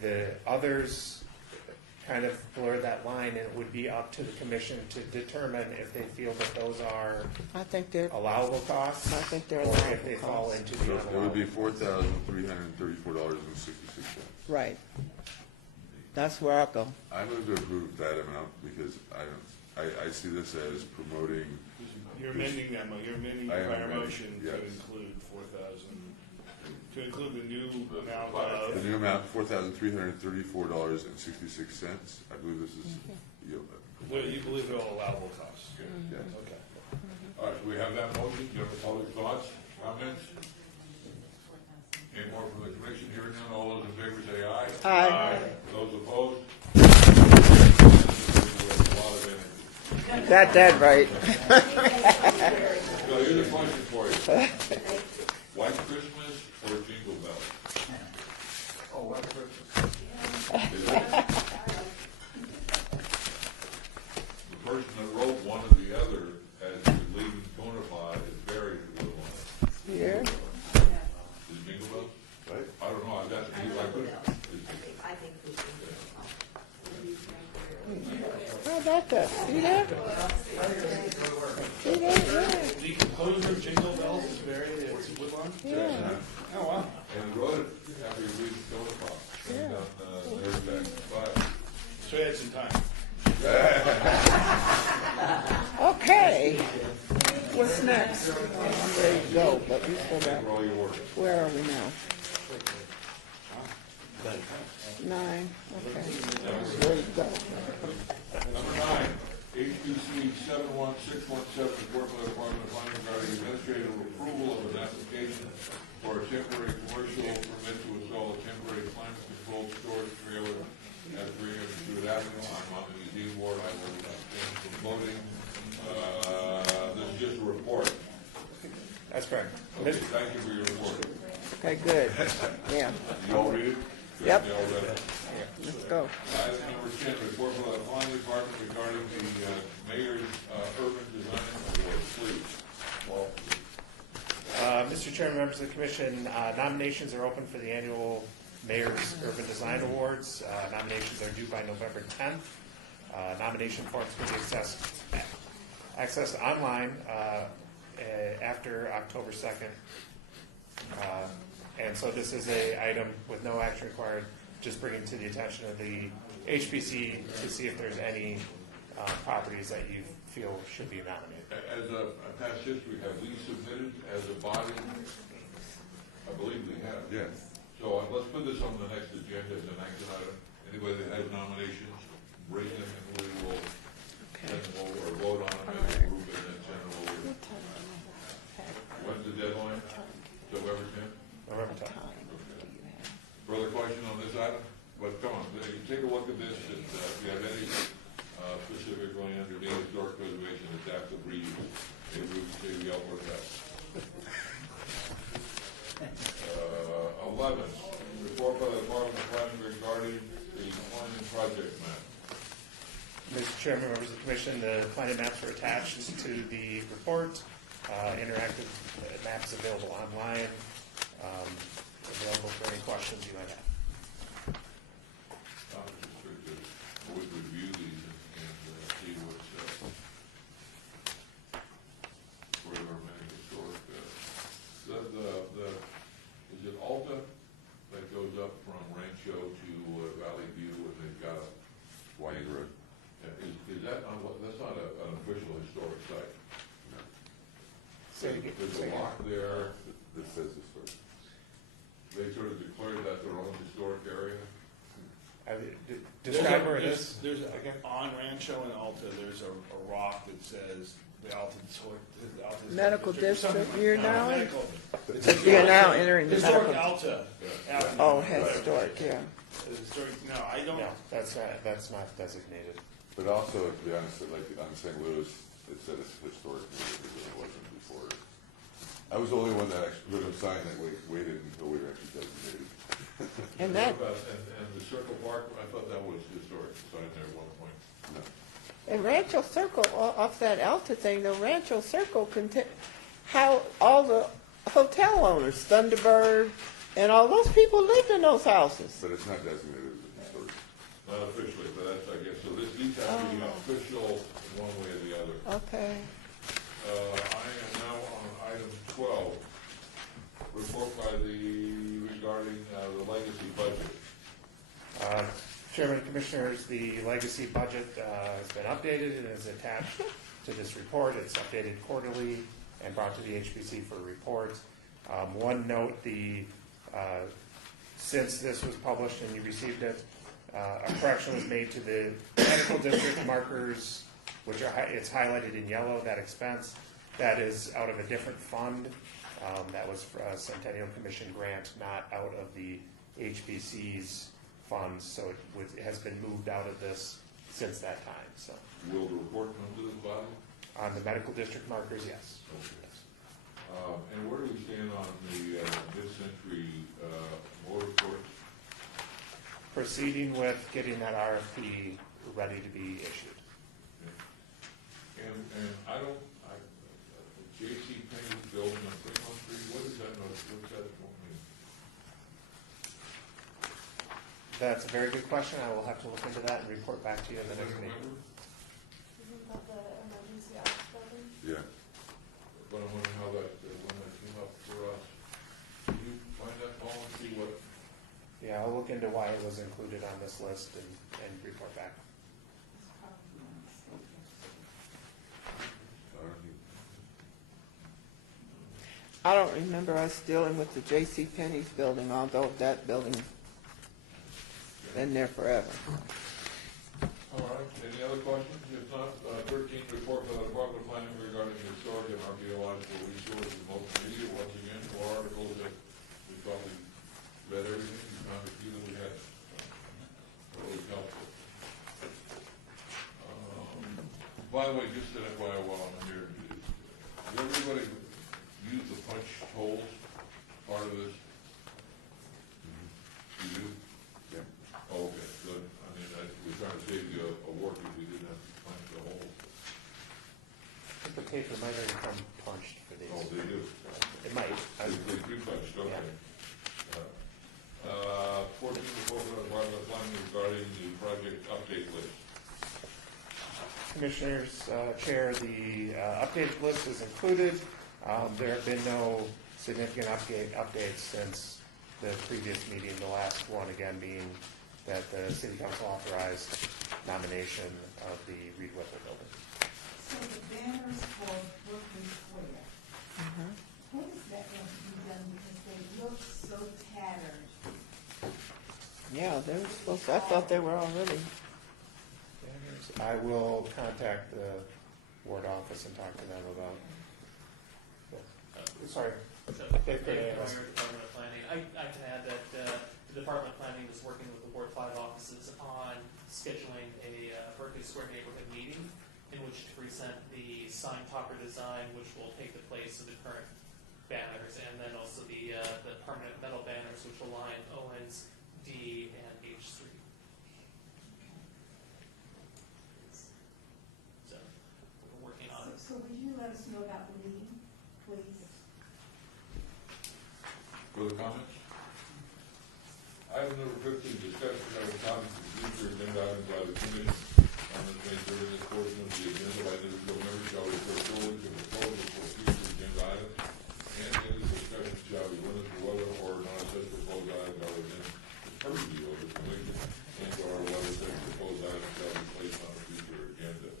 The others kind of blur that line, and it would be up to the Commission to determine if they feel that those are I think they're, allowable costs, I think they're or if they allowable fall costs. into So the it would be unallowable. $4,334.66. Right. That's where I go. I move to approve that amount because I see this as promoting. You're amending that, you're amending I your am prior amending, motion yes. to include 4,000, to include the new amount The of, new amount, $4,334.66. I believe this is, you believe they're all allowable costs? yes. Okay. All right, we we have that motion? Do you have public thoughts, comments? Any more from the commission? Hearing none, all those in favor say aye. Aye. Those opposed? A lot of energy. Got that right. So here's a question for you. White Christmas or Jingle Bells? Oh, White Christmas. The person that wrote one or the other as the leading bonafide is buried in the one. Yeah. Is it Jingle Bells? Right? I don't know, I've got to be like this. I think we should do How about that? See that? See that? Yeah. The composer of Jingle Bells is buried at Woodlawn? Yeah. Oh, wow. And wrote it after he read the bonafide. Yeah. There's that. But So he had some time. Okay. What's next? I'm ready to go, but we still got, for all your work. where are we now? 9, okay. Ready to go. Number 9, HPC 71617, report by the Department of Finance regarding administrative approval of an application for a temporary commercial permit to install a temporary climate-controlled storage trailer at 300 Stewart Avenue. I'm on the museum board. I will abstain from voting. This is just a report. That's correct. Okay, thank you for your report. Okay, good. Yeah. You all read it? Yep. You all read it? Let's go. Item number 10, report from the planning department regarding the mayor's urban design award, please. Mr. Chairman, members of the commission, nominations are open for the annual Mayor's Urban Design Awards. Nominations are due by November 10th. Nomination forms can be accessed online after October 2nd. And so this is a item with no action required, just bringing to the attention of the HPC to see if there's any properties that you feel should be nominated. As a past history, have we submitted as a body? I believe we have. Yes. So let's put this on the next agenda as an action item. Anybody that has nominations, bring them and we will send them over or vote on them as a group and then send them over. When's the deadline? November 10th? November 10th. Further question on this item? But come on, take a look at this and if you have any specifically under the historic preservation adaptive reuse, maybe we can say we outwork that. 11, report by the Department of Planning regarding the planning project map. Mr. Chairman, members of the commission, the planning maps are attached to the report. Interactive maps available online. Available for any questions you might have. Always review these and see what's where there are many historic. Is it Alta that goes up from Rancho to Valley View and they've got a Wayne Road. Is that not, that's not an official historic site? No. There's a lock there. This says historic. They sort of declared that their own historic area. Describe where it is. There's on Rancho and Alta, there's a rock that says the Alta Medical district, you're now, Medical. you're now entering the Historic medical. Alta Avenue. Oh, historic, yeah. Historic, no, I don't. No, that's not designated. But also, to be honest, like on St. Louis, it said it's historic, because it wasn't before. I was the only one that actually put a sign that waited until we were actually designated. And that, And the Circle Park, I thought that was historic sign there at one point. No. and Rancho Circle, off that Alta thing, the Rancho Circle how all the hotel owners, Thunderbird, and all those people lived in those houses. But it's not designated as historic. Not officially, but that's, I guess, so these have to be official one way or the other. Okay. I am now on item 12, report regarding the legacy budget. Chairman and Commissioners, the legacy budget has been updated and is attached to this report. It's updated quarterly and brought to the HPC for reports. One note, since this was published and you received it, a correction was made to the medical district markers, which it's highlighted in yellow, that expense. That is out of a different fund. That was for a Centennial Commission grant, not out of the HBC's funds, so it has been moved out of this since that time, so. Will the report come to this body? On the medical district markers, yes. Okay. And where do we stand on the mid-century motorsports? Proceeding with getting that RFP ready to be issued. And I don't, J.C. Penney's building on Fremont Street, what is that, what's that mean? That's a very good question. I will have to look into that and report back to you in the next meeting. Isn't that the emergency office building? Yeah. But I'm wondering how that, when that came up for us. Can you find that, Paul, and see what? Yeah, I'll look into why it was included on this list and report back. I don't remember us dealing with the J.C. Penney's building, although that building's been there forever. All right, any other questions? If not, 13, report by the Department of Planning regarding historic and archaeological resources in multimedia. Once again, 4 articles that we probably read everything, we found a few that we had. Really helpful. By the way, just an FYI while I'm here, does everybody use the punch holes part of this? You do? Yeah. Oh, okay, good. I mean, we're trying to save you a work if we didn't have to punch the holes. The paper might already come punched for these. Oh, they do? It might. They pre-punched, okay. Yeah. 14, report by the Department of Planning regarding the project update list. Commissioners, Chair, the updated list is included. There have been no significant updates since the previous meeting, the last one again being that the City Council authorized nomination of the Reed Whipple building. So the banners for Brooklyn Square, when is that going to be done, because they look so tattered? Yeah, they were supposed to, I thought they were already. I will contact the ward office and talk to them about. Sorry. Dave Department of Planning. I can add that the Department of Planning was working with the Ward 5 offices on scheduling a Berkeley Square neighborhood meeting in which to present the sign topper design, which will take the place of the current banners, and then also the permanent metal banners, which will line Owens, D, and H Street. So we're working on it. So would you let us know about the meeting, please? Further comments? Item number 15, discussion of topics of future agenda items by the committee. Comments made during this portion of the agenda by individual members shall refer solely to proposals for future agenda items, and any discussion shall be limited to whether or not such proposed items are within the purview of the commission, and/or whether such proposed items shall be placed on a future agenda.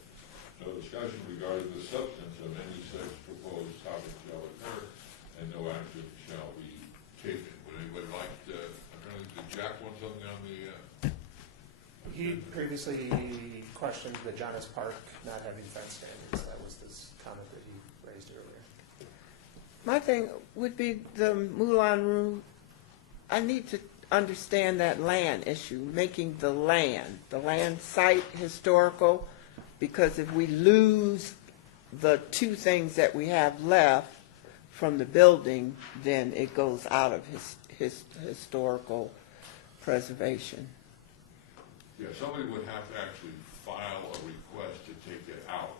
No discussion regarding the substance of any such proposed topic shall occur, and no action shall be taken. Would anybody like to, apparently, did Jack want something on the, He previously questioned the Jonas Park not having fence standards. That was this comment that he raised earlier. My thing would be the Moulin Rouge. I need to understand that land issue, making the land site historical, because if we lose the 2 things that we have left from the building, then it goes out of his historical preservation. yeah, somebody would have to actually file a request to take it out.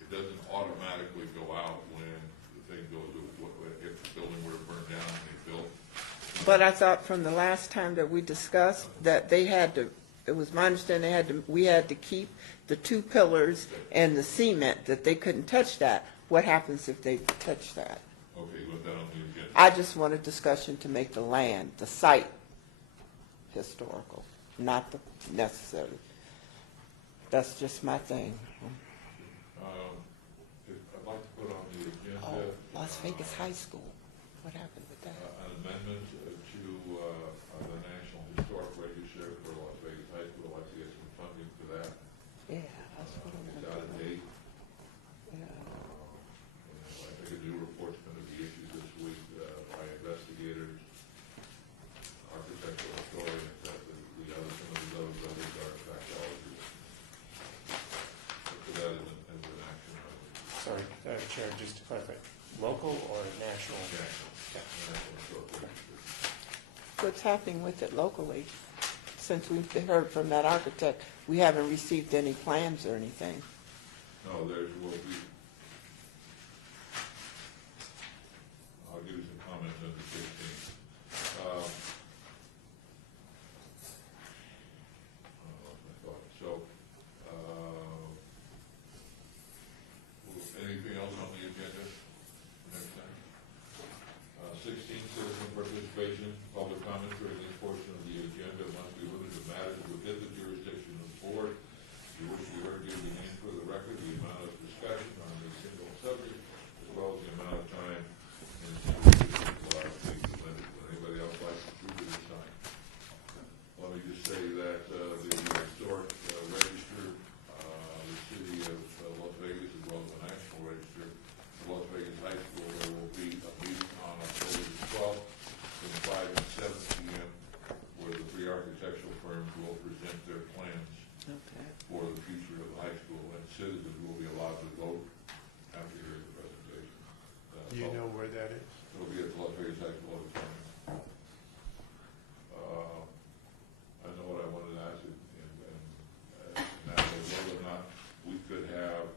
It doesn't automatically go out when the thing goes, if the building were to burn down and they built. But I thought from the last time that we discussed that they had to, it was my understanding we had to keep the 2 pillars and the cement, that they couldn't touch that. What happens if they touch that? Okay, let that on the agenda. I just want a discussion to make the land, the site, historical, not the necessary. That's just my thing. I'd like to put on the agenda. Oh, Las Vegas High School. What happened with that? An amendment to the National Historic Register for Las Vegas High School. I'd like to get some funding for that. Yeah, that's what I'm It's gonna out of date. Yeah. Sorry, Chair, just to clarify, local or national? What's happening with it locally? Since we've heard from that architect, we haven't received any plans or anything. No, there will be. I'll give you some comments on the 16th. Anything else on the agenda next time? 16, citizen participation, public comment during this portion of the agenda must be limited to matters within the jurisdiction of the board. If you wish to be heard, give your name for the record, the amount of discussion on a single subject, as well as the amount of time and allowed to be limited. Would anybody else like to prove to this time? Let me just say that the historic register, the city of Las Vegas, as well as the national register, the Las Vegas High School, there will be a meeting on October the 12th from 5 and 7 p.m. where the three architectural firms will present their plans for the future of the high school, and citizens will be allowed to vote after hearing the presentation. Do you know where that is? It'll be at the Las Vegas High School auditorium. I know what I wanted to ask you, and that was whether or not we could have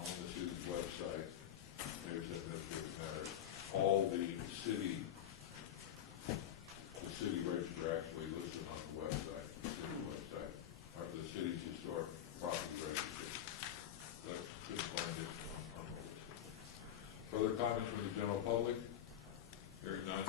on the city's website, maybe it's administrative matter, all the city register actually listed on the website, or the city's historic property register. That's just find it on the list. Further comments from the general public? Hearing none.